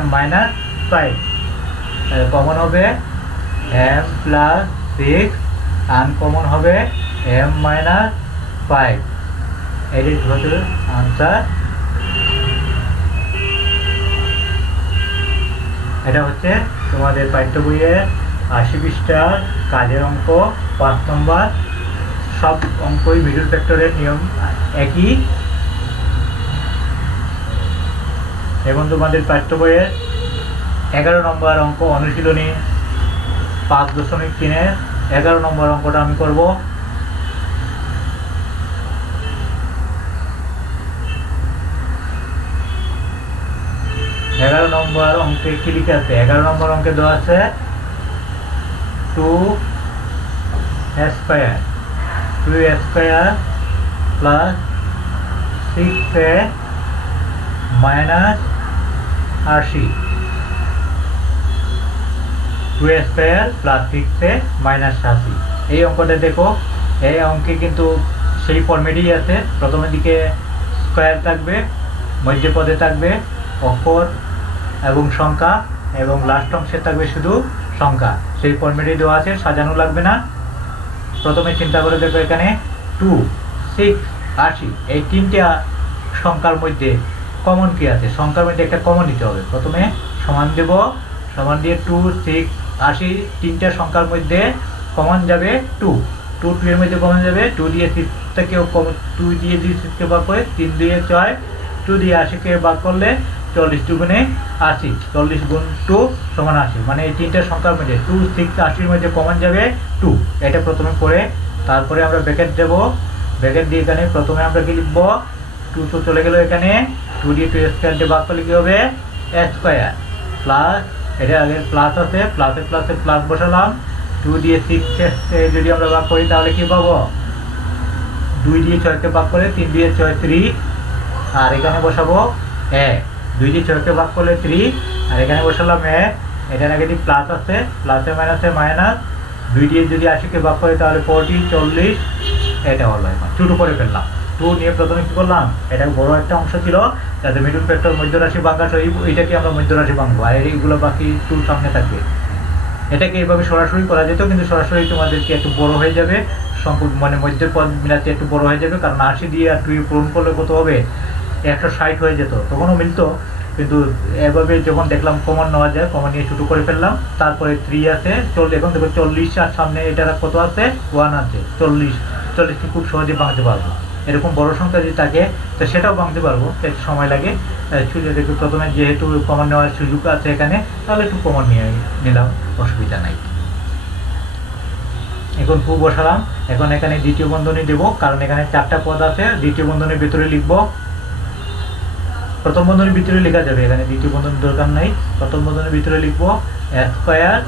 m-5, কমন হবে m+6, আনকমন হবে m-5। এটি হচ্ছে আনসার। এটা হচ্ছে তোমাদের পাঠ্য বইয়ের 80 পৃষ্ঠার কাজের অঙ্ক 5 নম্বর। সব অঙ্কই মিডল ফ্যাক্টরের নিয়ম একই। এবং তোমাদের পাঠ্য বইয়ের 11 নম্বর অঙ্ক অনুশীলনী 5.3-এর 11 নম্বর অঙ্কটা আমি করব। এগারো নম্বর অঙ্কে কি লিখে আছে, 11 নম্বর অঙ্কে দেওয়া আছে 2a² plus 6a minus 80। 2a² plus 6a minus 80। এই অঙ্কটা দেখো, এই অঙ্কে কিন্তু সেই ফর্মেটই আছে। প্রথমের দিকে স্কোয়ার থাকবে, মধ্য পদে থাকবে অক্ষর এবং সংখ্যা, এবং লাস্ট অংশে থাকবে শুধু সংখ্যা। সেই ফর্মেটই দেওয়া আছে, সাজানো লাগবে না। প্রথমে চিন্তা করে দেখো, এখানে 2, 6, 80 এই তিনটা সংখ্যার মধ্যে কমন কি আছে, সংখ্যার মধ্যে একটা কমন নিতে হবে। প্রথমে সমান দেব, সমান দিয়ে 2, 6, 80 তিনটা সংখ্যার মধ্যে কমন যাবে 2। 2 এর মধ্যে কমন যাবে, 2 দিয়ে 6 থেকেও 2 দিয়ে 6কে ভাগ করে 3 দিয়ে 6, 2 দিয়ে 80-কে ভাগ করলে 40, 2 গুণে 80, 40 গুণ 2 সমান 80। মানে এই তিনটা সংখ্যার মধ্যে 2, 6, 80-র মধ্যে কমন যাবে 2। এটা প্রথমে করে তারপরে আমরা ব্র্যাকেট দেব। ব্র্যাকেট দিয়ে এখানে প্রথমে আমরা কি লিখবো, 2 তো চলে গেল এখানে, 2 দিয়ে 2² দিয়ে ভাগ করলে কি হবে, a² প্লাস, এটা আগে প্লাস আছে, প্লাসে প্লাসে প্লাস বসালাম। 2 দিয়ে 6 যদি আমরা ভাগ করি তাহলে কি পাবো, 2 দিয়ে 6-কে ভাগ করে 3 দিয়ে 6, 3। আর এখানে বসাবো a, 2 দিয়ে 6-কে ভাগ করলে 3, আর এখানে বসালাম a। এটা নেগেটিভ প্লাস আছে, প্লাসে মাইনাসে মাইনাস। 2 দিয়ে যদি 80-কে ভাগ করে তাহলে 40, 40। এটা হলো এখন ছোটো করে ফেললাম। 2 নিয়ে প্রথমে কি করলাম, এটা বড় একটা অংশ ছিল, যাতে মিডল ফ্যাক্টর মধ্য রাশি ভাঙা, এইটাকে আমরা মধ্য রাশি ভাঙবো, আর এইগুলো বাকি 2 সামনে থাকবে। এটাকে এইভাবে সরাসরি করা যেত, কিন্তু সরাসরি তোমাদেরকে একটু বড় হয়ে যাবে, মানে মধ্য পদ মিলাতে একটু বড় হয়ে যাবে, কারণ 80 দিয়ে আর 2 পূরণ করলে কত হবে, 160 হয়ে যেত, তখনও মিলতো। কিন্তু এভাবে যখন দেখলাম কমন নেওয়া যায়, কমন নিয়ে ছোটো করে ফেললাম। তারপরে 3 আছে, এখন দেখো 40, আর সামনে এটা কত আছে, 1 আছে, 40কে খুব সহজে ভাঙতে পারবো। এরকম বড় সংখ্যা যদি থাকে তো সেটাও ভাঙতে পারবো, একটু সময় লাগে। একটু প্রথমে যেহেতু কমন নেওয়ার সুযোগ আছে এখানে, তাহলে একটু কমন নিয়ে নিলাম, অসুবিধা নাই। এখন 2 বসালাম। এখন এখানে দ্বিতীয় বন্ধনী দেবো, কারণ এখানে 4টা পদ আছে। দ্বিতীয় বন্ধনীর ভিতরে লিখবো, প্রথম বন্ধনীর ভিতরে লেখা যাবে, এখানে দ্বিতীয় বন্ধনীর দরকার নাই। প্রথম বন্ধনীর ভিতরে লিখবো a²।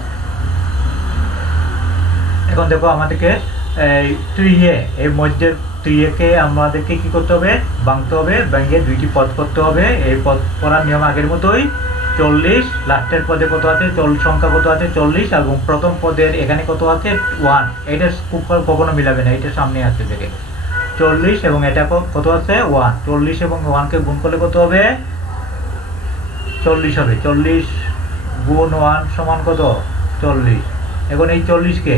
এখন দেখো আমাদেরকে 3a, এর মধ্যে 3a-কে আমাদেরকে কি করতে হবে, ভাঙতে হবে। ভেঙে 2টি পদ করতে হবে। এই পদ করার নিয়ম আগের মতোই, 40, লাস্টের পদে কত আছে, সংখ্যা কত আছে 40, এবং প্রথম পদের এখানে কত আছে 1। এটা কখনো মিলাবে না, এটা সামনে আছে দেখে 40, এবং এটা কত আছে 1। 40 এবং 1-কে গুণ করলে কত হবে, 40 হবে। 40 গুণ 1 সমান কত, 40। এখন এই 40-কে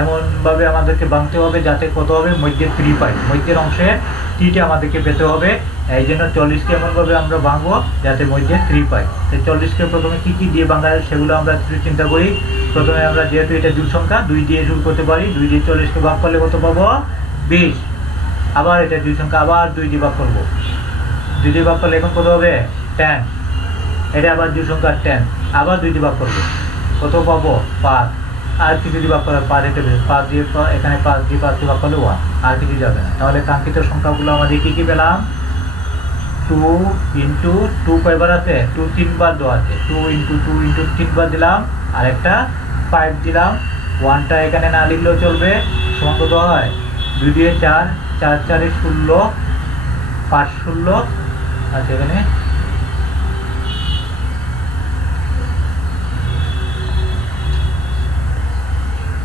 এমনভাবে আমাদেরকে ভাঙতে হবে যাতে কত হবে, মধ্যে 3 পাই, মধ্যের অংশে 3টা আমাদেরকে পেতে হবে। এই জন্য 40-কে এমনভাবে আমরা ভাঙবো যাতে মধ্যে 3 পাই। তো 40-কে প্রথমে কী কী দিয়ে ভাঙা যায় সেগুলো আমরা একটু চিন্তা করি। প্রথমে আমরা যেহেতু এটা জোড় সংখ্যা, 2 দিয়ে শুরু করতে পারি। 2 দিয়ে 40-কে ভাগ করলে কত পাবো, 20। আবার এটা 2 সংখ্যা, আবার 2 দিয়ে ভাগ করবো। 2 দিয়ে ভাগ করলে এখন কত হবে, 10। এটা আবার 2 সংখ্যা 10, আবার 2 দিয়ে ভাগ করবো, কত পাবো 5, আর কিছু দিয়ে ভাগ করলে 5 এটা 5 দিয়ে এখানে 5 দিয়ে ভাগ করলে 1, আর কিছু যাবে না। তাহলে কাঙ্ক্ষিত সংখ্যাগুলো আমাদের কি কি পেলাম, 2 ইন্টু 2 কয়বার আছে, 2 3বার দেওয়া আছে, 2 ইন্টু 3বার দিলাম, আর একটা 5 দিলাম, 1টা এখানে না লিখলেও চলবে, সমান কত হয় 2 দিয়ে 4, 4 4 16, 5 16 আছে এখানে,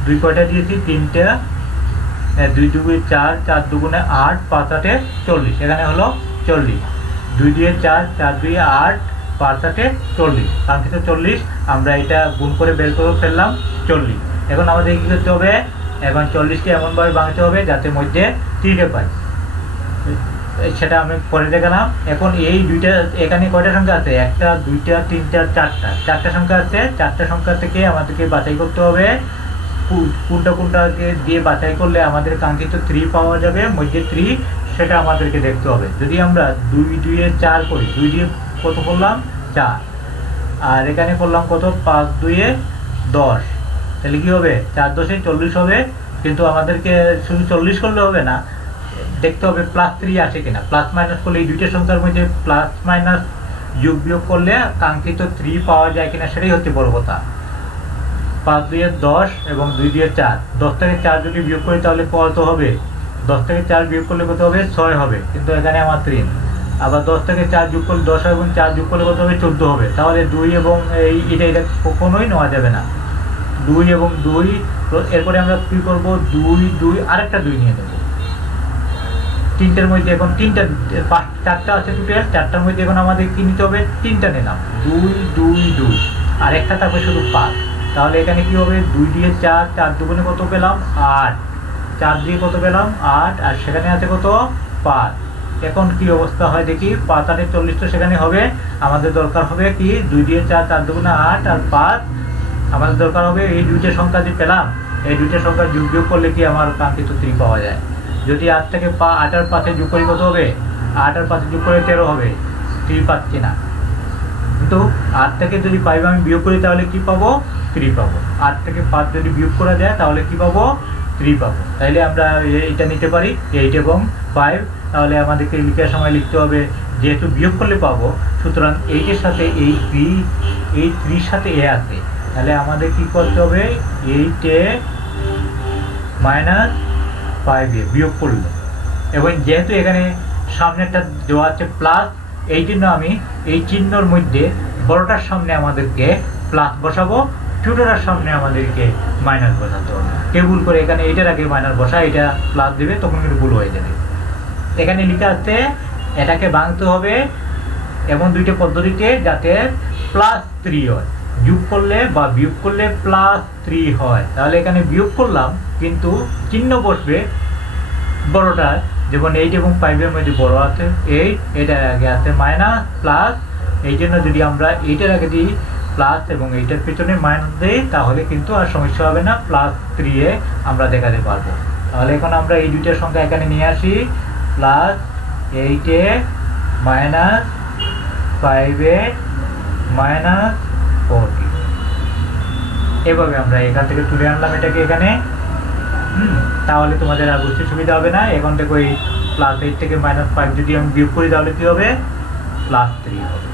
দুই কয়টা দিয়েছি 3টা, 2 2 4, 4 2 8, 5 8 40, এখানে হলো 40, 2 দিয়ে 4, 4 2 8, 5 8 40, কাঙ্ক্ষিত 40, আমরা এটা গুণ করে বের করে ফেললাম 40। এখন আমাদের কি করতে হবে, এখন 40কে এমনভাবে ভাঙতে হবে যাতে মধ্যে 3 পাই, সেটা আমি পরে দেখালাম। এখন এই দুইটা এখানে কয়টা সংখ্যা আছে, 1টা 2টা 3টা 4টা সংখ্যা আছে, 4টা সংখ্যা থেকে আমাদেরকে বাছাই করতে হবে কোনটাকে দিয়ে বাছাই করলে আমাদের কাঙ্ক্ষিত 3 পাওয়া যাবে, মধ্যে 3, সেটা আমাদেরকে দেখতে হবে। যদি আমরা 2 2 এ 4 করি, 2 দিয়ে কত করলাম 4, আর এখানে করলাম কত 5 2 এ 10, তাহলে কি হবে 4 10 এ 40 হবে। কিন্তু আমাদেরকে শুধু 40 করলে হবে না, দেখতে হবে +3 আসে কিনা, প্লাস মাইনাস করলে এই দুইটা সংখ্যার মধ্যে প্লাস মাইনাস যোগ বিয়োগ করলে কাঙ্ক্ষিত 3 পাওয়া যায় কিনা, সেটাই হচ্ছে বড় কথা। 5 2 এ 10 এবং 2 দিয়ে 4, 10 থেকে 4 যদি বিয়োগ করি তাহলে কত হবে, 10 থেকে 4 বিয়োগ করলে কত হবে 6 হবে, কিন্তু এখানে আমার 3, আবার 10 থেকে 4 যোগ করলে 10 এবং 4 যোগ করলে কত হবে 14 হবে। তাহলে 2 এবং এটা কখনোই নেওয়া যাবে না, 2 এবং 2, এরপরে আমরা কি করব, 2 2 আরেকটা 2 নিয়ে নেব, 3টার মধ্যে এখন 4টা আছে টোটাল, 4টার মধ্যে এখন আমাদের কি নিতে হবে, 3টা নিলাম, 2 2 2, আর একটা থাকবে শুধু 5। তাহলে এখানে কি হবে, 2 দিয়ে 4, 4 দুগুণে কত পেলাম 8, 4 দিয়ে কত পেলাম 8, আর সেখানে আছে কত 5। এখন কি অবস্থা হয় দেখি, 5 8 40 তো সেখানে হবে, আমাদের দরকার হবে কি 2 দিয়ে 4, 4 দুগুণে 8 আর 5, আমাদের দরকার হবে এই দুইটা সংখ্যা যে পেলাম, এই দুইটা সংখ্যা যোগ বিয়োগ করলে কি আমার কাঙ্ক্ষিত 3 পাওয়া যায়। যদি 8 থেকে 8 আর 5 যোগ করি কত হবে, 8 আর 5 যোগ করে 13 হবে, 3 পাচ্ছি না। কিন্তু 8 থেকে যদি 5 আমি বিয়োগ করি তাহলে কি পাবো, 3 পাবো। 8 থেকে 5 যদি বিয়োগ করা যায় তাহলে কি পাবো, 3 পাবো। তাইলে আমরা এটা নিতে পারি 8 এবং 5। তাহলে আমাদেরকে লিখার সময় লিখতে হবে, যেহেতু বিয়োগ করলে পাবো, সুতরাং 8 এর সাথে এই 3 সাথে এ আছে, তাহলে আমাদের কি করতে হবে, 8 এ মাইনাস 5 এ বিয়োগ করলে, এবং যেহেতু এখানে সামনেটা দেওয়া আছে প্লাস, এই জন্য আমি এই চিহ্নর মধ্যে বড়টার সামনে আমাদেরকে প্লাস বসাবো, ছোটটার সামনে আমাদেরকে মাইনাস বসাতে হবে। কেউ ভুল করে এখানে এইটার আগে মাইনাস বসা, এটা প্লাস দেবে, তখন কিন্তু ভুল হয়ে যাবে। এখানে লেখা আছে এটাকে ভাঙতে হবে এমন দুইটা পদ্ধতিতে যাতে +3 হয়, যোগ করলে বা বিয়োগ করলে +3 হয়। তাহলে এখানে বিয়োগ করলাম কিন্তু চিহ্ন বসবে বড়টা, যেমন 8 এবং 5 এর মধ্যে বড় আছে 8, এটার আগে আছে মাইনাস প্লাস, এই জন্য যদি আমরা এইটার আগে দিই প্লাস এবং এইটার পিছনে মাইনাস দিই তাহলে কিন্তু আর সমস্যা হবে না, +3 এ আমরা দেখাতে পারবো। তাহলে এখন আমরা এই দুইটা সংখ্যা এখানে নিয়ে আসি, +8 এ মাইনাস 5 এ মাইনাস 40, এভাবে আমরা এখান থেকে তুলে আনলাম এটাকে এখানে। তাহলে তোমাদের আর বুঝতে সুবিধা হবে না। এখন দেখো এই +8 থেকে -5 যদি আমি বিয়োগ করি তাহলে কি হবে, +3 হবে।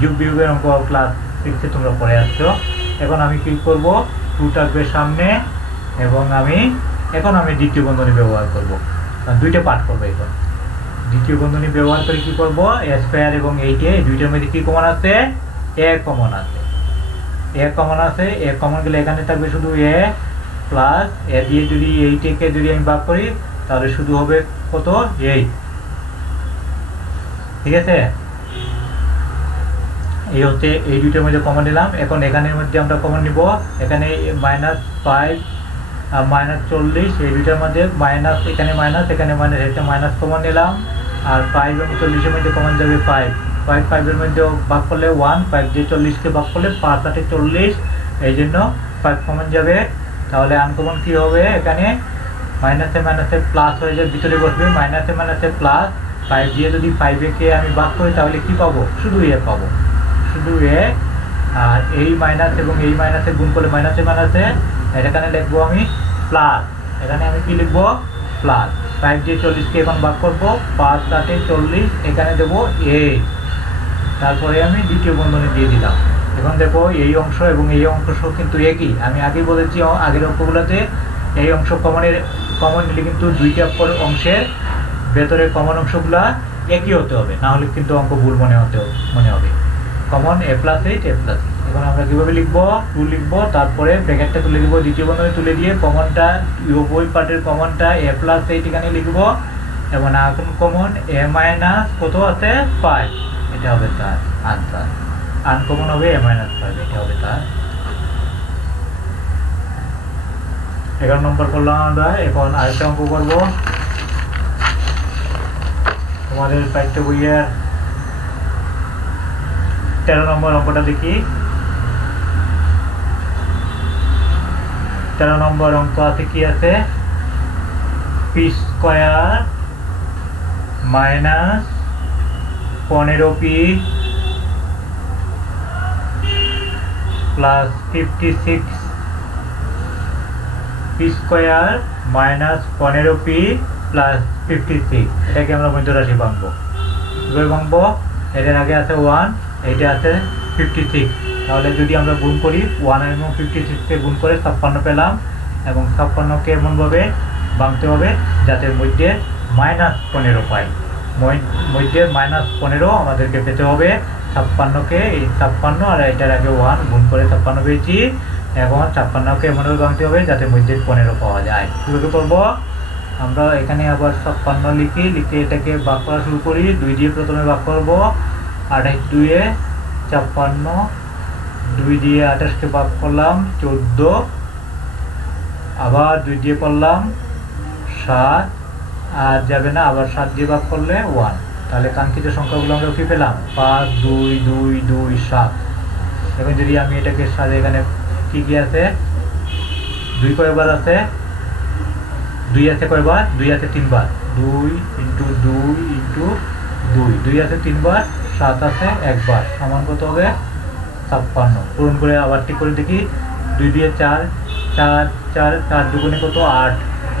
যোগ বিয়োগের অঙ্ক ক্লাস 6 তোমরা পড়ে আসছো। এখন আমি কি করব, 2 থাকবে সামনে এবং এখন আমি দ্বিতীয় বন্ধনী ব্যবহার করব, দুইটা পার্ট করবো। এখন দ্বিতীয় বন্ধনী ব্যবহার করে কি করব, a² এবং 8 এ দুইটার মধ্যে কি কমন আছে, a কমন আছে, a কমন আছে, a কমন গেলে এখানে থাকবে শুধু a প্লাস a দিয়ে যদি 8 কে যদি আমি ভাগ করি তাহলে শুধু হবে কত, 8। ঠিক আছে, এই হচ্ছে এই দুইটার মধ্যে কমন নিলাম। এখন এখানের মধ্যে আমরা কমন নিব, এখানে -5 আর -40, এই দুইটার মধ্যে মাইনাস, এখানে মাইনাস এখানে মাইনাস, এটা মাইনাস কমন নিলাম। আর 5 এবং 40 এর মধ্যে কমন যাবে 5, 5 এর মধ্যে ভাগ করলে 1, 5 দিয়ে 40 কে ভাগ করলে 5 8 40, এই জন্য 5 কমন যাবে। তাহলে আনকমন কি হবে, এখানে মাইনাসে মাইনাসে প্লাস হয়ে যায়, ভিতরে বসবে মাইনাসে মাইনাসে প্লাস। 5 দিয়ে যদি 5 কে আমি ভাগ করি তাহলে কি পাবো, শুধু এ পাবো, শুধু এ, আর এই মাইনাস এবং এই মাইনাসে গুণ করলে মাইনাসে মাইনাসে, এখানে লিখবো আমি প্লাস, এখানে আমি কি লিখবো প্লাস। 5 দিয়ে 40কে এখন ভাগ করবো, 5 7 40, এখানে দেবো এ, তারপরে আমি দ্বিতীয় বন্ধনী দিয়ে দিলাম। এখন দেখো এই অংশ এবং এই অংশ কিন্তু একই, আমি আগেই বলেছি আগের অঙ্কগুলোতে এই অংশ কমন নিলে কিন্তু দুইটা অংশের ভেতরে কমন অংশগুলা একই হতে হবে, না হলে কিন্তু অঙ্ক ভুল মনে হবে। Common a + 8 a + 8। এখন আমরা কিভাবে লিখবো, 2 লিখবো, তারপরে ব্র্যাকেটটা তুলে দিব, দ্বিতীয় বন্ধনী তুলে দিয়ে কমনটা উভয় পার্টের কমনটা a + 8 এখানে লিখবো, এবং এখন কমন a - কত আছে 5, এটা হবে তার আনসার। আনকমন হবে a - 5, এটা হবে তার। 11 নম্বর করলাম আমরা। এখন আরেকটা অঙ্ক করবো তোমাদের পাঠ্য বইয়ের 13 নম্বর অঙ্কটা দেখি। 13 নম্বর অঙ্ক আছে, কি আছে, p² - 15p + 56, p² - 15p + 56, এটাকে আমরা মধ্য রাশি ভাঙবো। কিভাবে ভাঙবো, এটার আগে আছে 1, এইটা আছে 56, তাহলে যদি আমরা গুণ করি 1 এবং 56কে গুণ করে 56 পেলাম, এবং 56কে এমনভাবে ভাঙতে হবে যাতে মধ্যে -15 পাই, মধ্যে -15 আমাদেরকে পেতে হবে। 56কে এই 56 আর এটার আগে 1 গুণ করে 56 পেয়েছি, এখন 56কে এমনভাবে ভাঙতে হবে যাতে মধ্যে 15 পাওয়া যায়। কীভাবে করবো, আমরা এখানে আবার 56 লিখে এটাকে ভাগ করা শুরু করি। 2 দিয়ে প্রথমে ভাগ করবো, 28 2 এ 56, 2 দিয়ে 28কে ভাগ করলাম 14, আবার 2 দিয়ে করলাম 7, আর যাবে না, আবার 7 দিয়ে ভাগ করলে 1, তাহলে কাঙ্ক্ষিত সংখ্যাগুলো আমরা কি পেলাম 5 2 2 2 7। এখন যদি আমি এটাকে সাথে এখানে কি কি আছে, 2 কয়বার আছে, 2 আছে কয়বার, 2 আছে 3 বার, 2 × 2 × 2, 2 আছে 3 বার, 7 আছে 1 বার, সমান কত হবে 56। পূরণ করে আবার ঠিক করে দেখি, 2 দিয়ে 4, 4 4 4 দুগুণে কত 8,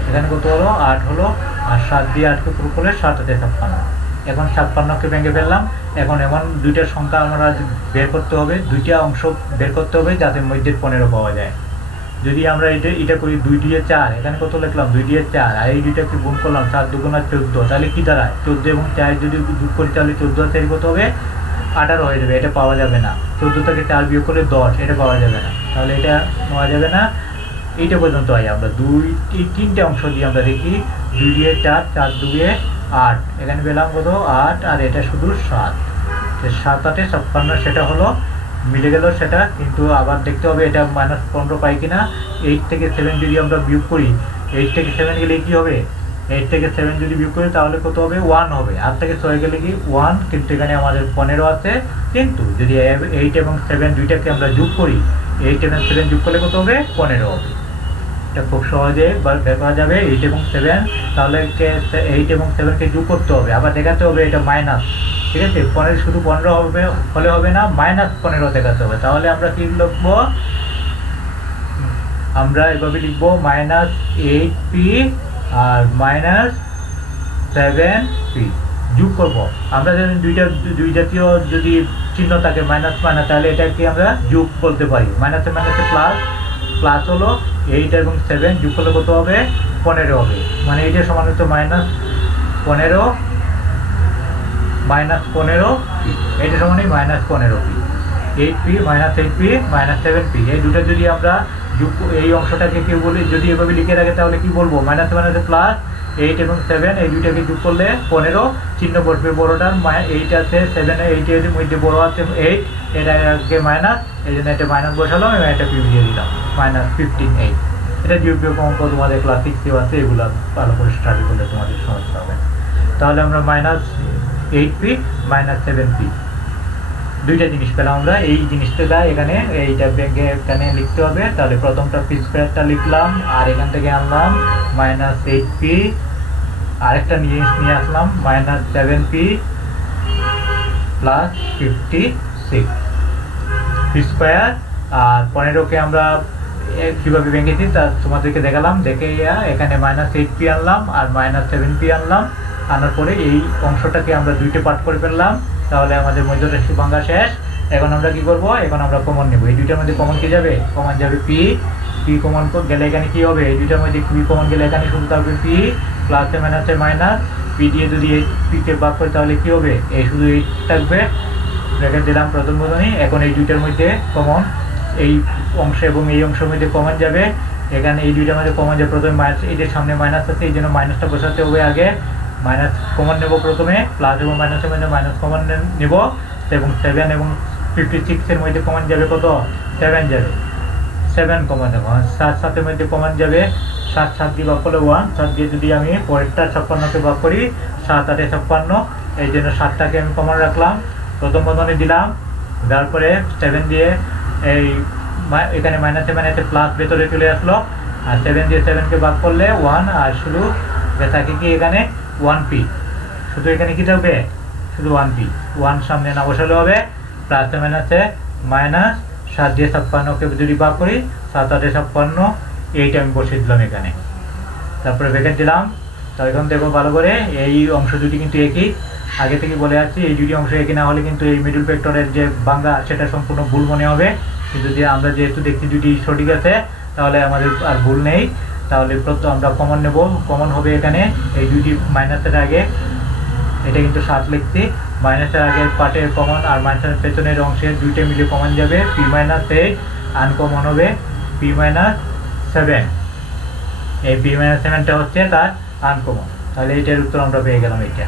এখানে কত হলো 8 হলো, আর 7 দিয়ে 8কে পূরণ করলে 7 আছে 56। এখন 56কে ভেঙে ফেললাম। এখন এমন দুইটা সংখ্যা আমরা বের করতে হবে, দুইটা অংশ বের করতে হবে যাতে মধ্যে 15 পাওয়া যায়। যদি আমরা এটা করি 2 দিয়ে 4, এখানে কত লিখলাম 2 দিয়ে 4, আর এই দুইটাকে গুণ করলাম 4 দুগুণা 14, তাহলে কি দাঁড়ায় 14 এবং 4 যদি যোগ করি তাহলে 14 আর 4 কত হবে 18 হয়ে যাবে, এটা পাওয়া যাবে না। 14 থেকে 4 বিয়োগ করলে 10, এটা পাওয়া যাবে না, তাহলে এটা পাওয়া যাবে না। এইটা পর্যন্ত হয়, আমরা তিনটে অংশ দিয়ে আমরা দেখি, 2 দিয়ে 4, 4 2 8, এখানে পেলাম কত 8, আর এটা শুধু 7, 7 8 56, সেটা হলো মিলে গেল সেটা। কিন্তু আবার দেখতে হবে এটা -15 পাই কিনা। 8 থেকে 7 যদি আমরা বিয়োগ করি, 8 থেকে 7 গেলে কি হবে, 8 থেকে 7 যদি বিয়োগ করি তাহলে কত হবে 1 হবে, 8 থেকে 6 গেলে কি 1, কিন্তু এখানে আমাদের 15 আছে। কিন্তু যদি 8 এবং 7 দুইটাকে আমরা যোগ করি, 8 এবং 7 যোগ করলে কত হবে 15 হবে। এটা খুব সহজে বের করা যাবে, 8 এবং 7, তাহলে 8 এবং 7কে যোগ করতে হবে, আবার দেখাতে হবে এটা মাইনাস, ঠিক আছে। 15 শুধু 15 হবে হলে হবে না, -15 দেখাতে হবে। তাহলে আমরা কি লিখবো, আমরা এভাবে লিখবো -8p আর -7p যোগ করব। আমরা যদি দুই জাতীয় যদি চিহ্ন থাকে মাইনাস মাইনাস, তাহলে এটাকে আমরা যোগ বলতে পারি। মাইনাসে মাইনাসে প্লাস, প্লাস হলো 8 এবং 7 যোগ করলে কত হবে 15 হবে, মানে এইটা সমান হচ্ছে -15 এটা সমানই -15p, 8p -8p -7p, এই দুটো যদি আমরা যোগ, এই অংশটাকে কেউ বলি যদি এভাবে লিখে রাখে তাহলে কি বলবো, মাইনাসে মাইনাসে প্লাস, 8 এবং 7 এই দুইটাকে যোগ করলে 15, চিহ্ন বসবে বড়টার, 8 আছে 7 8 এর মধ্যে বড় আছে 8, এটাকে মাইনাস, এই জন্য এটা মাইনাস বসালাম এবং এটা পি দিয়ে দিলাম -15 8। এটা যোগ্য অঙ্ক তোমাদের ক্লাস 6 আছে, এগুলো ভালো করে স্টাডি করলে তোমাদের সমস্যা হবে। তাহলে আমরা -8p -7p দুইটা জিনিস পেলাম আমরা। এই জিনিসটা এখানে এইটা ব্যাংকে এখানে লিখতে হবে। তাহলে প্রথমটা p² লিখলাম, আর এখান থেকে আনলাম -8p, আরেকটা জিনিস নিয়ে আসলাম -7p + 56। পি স্কোয়ার, আর 15কে আমরা কীভাবে ভেঙেছি তা তোমাদেরকে দেখালাম। দেখে এখানে -8p আনলাম আর -7p আনলাম, আনার পরে এই অংশটাকে আমরা দুইটা পার্ট করে ফেললাম, তাহলে আমাদের মধ্য রাশি ভাঙা শেষ। এখন আমরা কি করব, এখন আমরা কমন নেব। এই দুইটার মধ্যে কমন কি যাবে, কমন যাবে পি। পি কমন গেলে এখানে কি হবে, এই দুইটার মধ্যে পি কমন গেলে এখানে শুধু থাকবে পি, প্লাসে মাইনাসে মাইনাস, পি দিয়ে যদি এই পিকে ভাগ করে তাহলে কি হবে, এই শুধু এই থাকবে, ব্র্যাকেট দিলাম প্রথম বন্ধনী। এখন এই দুইটার মধ্যে কমন, এই অংশ এবং এই অংশের মধ্যে কমন যাবে, এখানে এই দুইটার মধ্যে কমন যাবে। প্রথমে মাইনাস, এই যে সামনে মাইনাস আছে এই জন্য মাইনাসটা বসাতে হবে আগে, মাইনাস কমন নেব প্রথমে, প্লাস এবং মাইনাসের মধ্যে মাইনাস কমন নেব, এবং 7 এবং 56-এর মধ্যে কমন যাবে কত, 7 যাবে, 7 কমন নেব। 7-7-এর মধ্যে কমন যাবে, 7-7 দিয়ে ভাগ করলে 1, 7 দিয়ে যদি আমি পরেরটা 56কে ভাগ করি, 7-8-এ 56, এই জন্য 7টাকে আমি কমন রাখলাম, প্রথম বন্ধনী দিলাম, তারপরে 7 দিয়ে এই এখানে মাইনাসে মাইনাসে প্লাস ভেতরে চলে আসলো, আর 7 দিয়ে 7কে ভাগ করলে 1, আর শুধু থাকে কি এখানে 1p, শুধু এখানে কি থাকবে, শুধু 1p, 1 সামনে না বসালে হবে, প্লাসে মাইনাসে মাইনাস, 7 দিয়ে 56কে যদি ভাগ করি, 7-8-এ 56, এইটা আমি বসিয়ে দিলাম এখানে, তারপরে ব্র্যাকেট দিলাম। তো এখন দেখো ভালো করে, এই অংশ দুটি কিন্তু একই, আগে থেকে বলে যাচ্ছি এই দুটি অংশ একই না হলে কিন্তু এই মিডল ফ্যাক্টরের যে ভাঙা সেটা সম্পূর্ণ ভুল মনে হবে, কিন্তু যে আমরা যেহেতু দেখছি দুটি সঠিক আছে তাহলে আমাদের আর ভুল নেই। তাহলে প্রথম আমরা কমন নেব, কমন হবে এখানে এই দুটি মাইনাসের আগে, এটা কিন্তু 7 লিখছি, মাইনাসের আগের পার্টের কমন আর মাইনাসের পেছনের অংশের দুইটা মিলে কমন যাবে, p-8 আনকমন হবে p-7, এই p-7টা হচ্ছে তার আনকমন। তাহলে এটার উত্তর আমরা পেয়ে গেলাম। এটা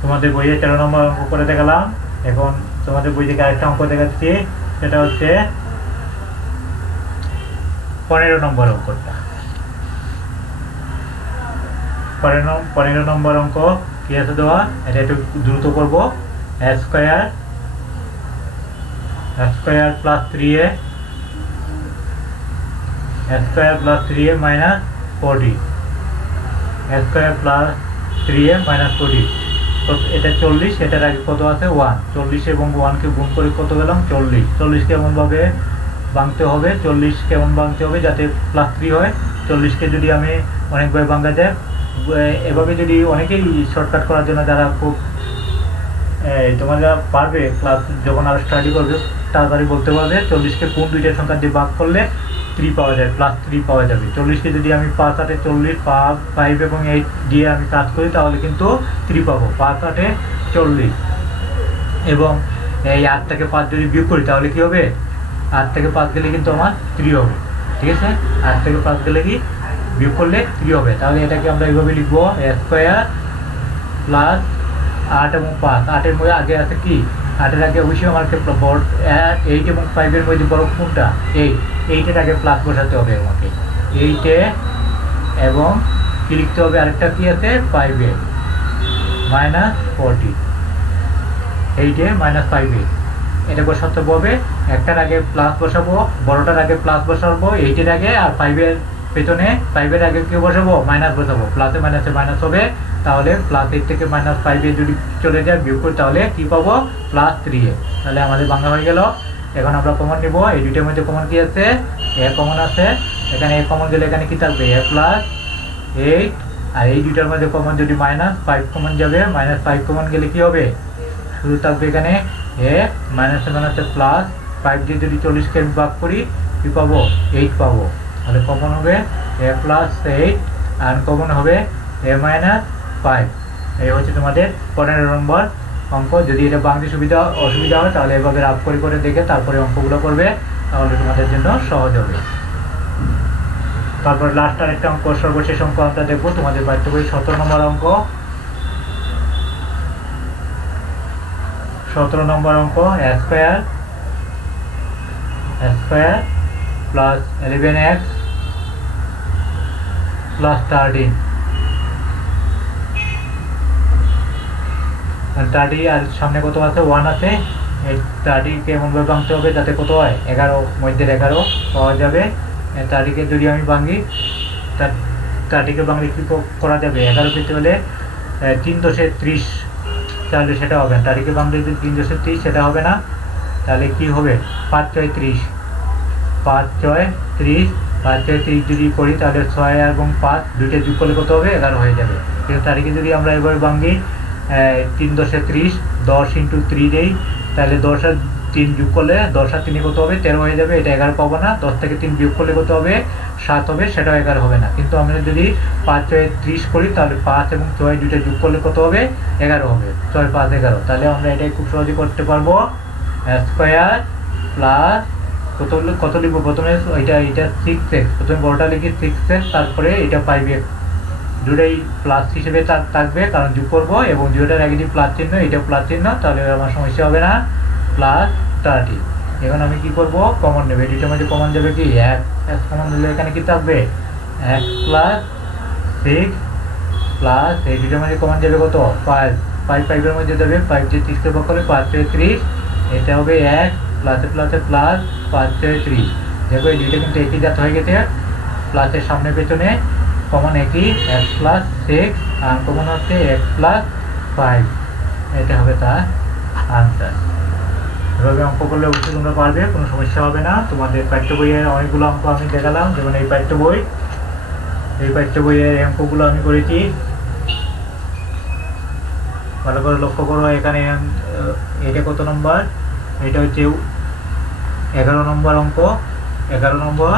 তোমাদের বইয়ে 13 নম্বর অঙ্ক করে দেখালাম। এখন তোমাদের বই থেকে আরেকটা অঙ্ক দেখাচ্ছি, সেটা হচ্ছে 15 নম্বর অঙ্কটা। 15 নম্বর অঙ্ক কি আছে দেওয়া, এটা একটু দ্রুত করবো। a square plus 3a minus 40, a square plus 3a minus 40, এটা 40, এটার আগে কত আছে 1, 40 এবং 1কে গুণ করে কত পেলাম 40। 40 কেমনভাবে ভাঙতে হবে, 40 কেমন ভাঙতে হবে যাতে প্লাস 3 হয়। 40কে যদি আমি অনেকভাবে ভাঙা যায়, এভাবে যদি অনেকেই শর্টকাট করার জন্য যারা খুব তোমরা পারবে, ক্লাস যখন আরো স্টাডি করবে তাড়াতাড়ি বলতে পারবে, 40কে কোন দুইটার সংখ্যা দিয়ে ভাগ করলে 3 পাওয়া যায়, প্লাস 3 পাওয়া যাবে। 40কে যদি আমি 5-8-এ 40, 5 এবং 8 দিয়ে আমি কাজ করি তাহলে কিন্তু 3 পাবো, 5-8-এ 40, এবং এই 8 থেকে 5 যদি বিয়োগ করি তাহলে কি হবে, 8 থেকে 5 গেলে কিন্তু আমার 3 হবে, ঠিক আছে, 8 থেকে 5 গেলে কি বিয়োগ করলে 3 হবে। তাহলে এটাকে আমরা এইভাবে লিখবো, a স্কোয়ার প্লাস 8 এবং 5, 8-এর মধ্যে আগে আছে কি, 8-এর আগে অবশ্যই আমাকে 8 এবং 5-এর মধ্যে বড় কোনটা, 8-এর আগে প্লাস বসাতে হবে আমাকে, 8-এ, এবং কি লিখতে হবে আরেকটা কি আছে 5-এ মাইনাস 40, 8-এ মাইনাস 5-এ, এটা বসাতে হবে। একটার আগে প্লাস বসাবো, বড়টার আগে প্লাস বসাবো 8-এর আগে, আর 5-এর পেছনে 5-এর আগে কি বসাবো, মাইনাস বসাবো, প্লাসে মাইনাসে মাইনাস হবে, তাহলে প্লাস 8 থেকে মাইনাস 5-এ যদি চলে যায় বিয়োগ করি তাহলে কি পাবো, প্লাস 3a। তাহলে আমাদের ভাঙা হয়ে গেল। এখন আমরা কমন নিব, এই দুইটার মধ্যে কমন কি আছে, a কমন আছে, এখানে a কমন গেলে এখানে কি থাকবে a প্লাস 8, আর এই দুইটার মধ্যে কমন যদি -5 কমন যাবে, -5 কমন গেলে কি হবে, শুধু থাকবে এখানে a, মাইনাসে মাইনাসে প্লাস, 5 দিয়ে যদি 40কে ভাগ করি কি পাবো, 8 পাবো। তাহলে কমন হবে a প্লাস 8, আর কমন হবে a মাইনাস 5। এই হচ্ছে তোমাদের 15 নম্বর অঙ্ক। যদি এটা বাংলা অসুবিধা হয় তাহলে এভাবে রাফ করে দেখে তারপরে অঙ্কগুলো করবে, তাহলে তোমাদের জন্য সহজ হবে। তারপর লাস্ট আরেকটা অঙ্ক, সর্বশেষ অঙ্ক আমরা দেখবো তোমাদের পাঠ্য বই 17 নম্বর অঙ্ক। 17 নম্বর অঙ্ক, a square plus 11x plus 13, 30 আর সামনে কত আছে 1 আছে, এই 30কে এমনভাবে ভাঙতে হবে যাতে কত হয় 11, মধ্যে 11 পাওয়া যাবে। 30কে যদি আমি ভাঙি, 30কে ভাঙলে কি করা যাবে, 11 পেতে হলে 3 × 10 = 30, তাহলে সেটা হবে না। তারিখে ভাঙলে যদি 3×30 সেটা হবে না। তাহলে কি হবে? 5 × 30, 5 × 30, 5 × 30 যদি করি তাহলে 6 এবং 5 দুইটা যোগ করলে কত হবে? 11 হয়ে যাবে। কিন্তু তারিখে যদি আমরা এবার ভাঙি 3×10 = 30, 10 × 3 দেই, তাহলে 10 আর 3 যোগ করলে 10 আর 3 কত হবে? 13 হয়ে যাবে। এটা 11 পাবো না। 10 থেকে 3 বিয়োগ করলে কত হবে? 7 হবে, সেটাও 11 হবে না। কিন্তু আমরা যদি 5 × 30 করি তাহলে 5 এবং 6 দুইটা যোগ করলে কত হবে? 11 হবে। 6, 5, 11। তাহলে আমরা এটাই খুব সহজে করতে পারবো। স্কোয়ার প্লাস কত লিখবো? প্রথমে এটা 6x, প্রথমে বড়টা লিখি 6x, তারপরে এটা 5x, দুটোই প্লাস হিসেবে থাকবে কারণ যোগ করবো, এবং দুটোর আগে যদি প্লাস চিহ্ন, এটাও প্লাস চিহ্ন, তাহলে আমার সমস্যা হবে না। প্লাস 30। এখন আমি কি করব? কমন নেবে। দুটোর মধ্যে কমন যাবে কি? 1 কমন নিলে এখানে কি থাকবে? 1 + 6 প্লাস এই দুটোর মধ্যে কমন যাবে কত? 5 5 এর মধ্যে যাবে 5 দিয়ে 30 কে ভাগ করলে 5 × 30, এটা হবে 1 প্লাসে প্লাসে প্লাস 5 × 30। দেখো এই দুইটা কিন্তু একই জাত হয়ে গেছে, প্লাসের সামনে পেছনে কমন একই, x + 6 আর কমন হচ্ছে x + 5। এটা হবে তার আনসার। এভাবে অঙ্ক করলে অবশ্যই তোমরা পারবে, কোনো সমস্যা হবে না। তোমাদের পাঠ্য বইয়ের অনেকগুলো অঙ্ক আমি দেখালাম, যেমন এই পাঠ্য বইয়ের অঙ্কগুলো আমি করেছি। ভালো করে লক্ষ্য করো, এখানে এটা কত নম্বর? এটা হচ্ছে 11 নম্বর অঙ্ক, 11 নম্বর,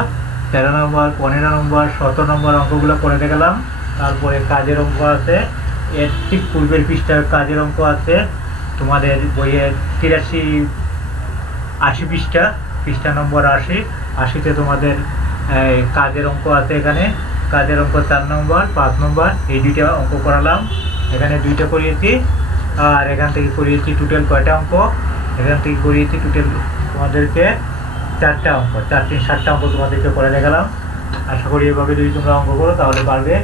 13 নম্বর, 15 নম্বর, 17 নম্বর অঙ্কগুলো করে দেখালাম। তারপরে কাজের অঙ্ক আছে, এর ঠিক পূর্বের পৃষ্ঠার কাজের অঙ্ক আছে তোমাদের বইয়ের 80 পৃষ্ঠা নম্বর 80তে তোমাদের কাজের অঙ্ক আছে। এখানে কাজের অঙ্ক 4 নম্বর, 5 নম্বর, এই দুইটা অঙ্ক করালাম। এখানে দুইটা করিয়েছি, আর এখান থেকে করিয়েছি টোটাল কয়টা অঙ্ক? এখান থেকে করিয়েছি টোটাল তোমাদেরকে 4টা অঙ্ক, 4, 3, 7টা অঙ্ক তোমাদেরকে করে দেখালাম। আশা করি এভাবে যদি তোমরা অঙ্ক করো তাহলে পারবে।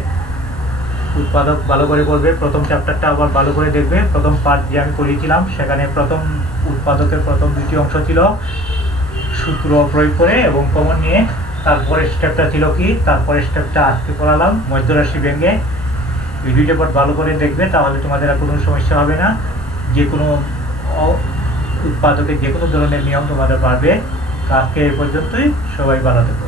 উৎপাদক ভালো করে করবে, প্রথম চ্যাপ্টারটা আবার ভালো করে দেখবে। প্রথম পার্ট যে আমি করিয়েছিলাম সেখানে প্রথম উৎপাদকের প্রথম দুটি অংশ ছিল সূত্র প্রয়োগ করে এবং কমন নিয়ে। তারপরের স্টেপটা ছিল কি? তারপরের স্টেপটা আজকে করালাম মধ্যরাশি ভেঙে। এই দুইটা পার্ট ভালো করে দেখবে, তাহলে তোমাদের আর কোনো সমস্যা হবে না। যে কোনো উৎপাদকের যে কোনো ধরনের নিয়ম তোমাদের পারবে। আজকে এই পর্যন্তই। সবাই ভালো থেকো।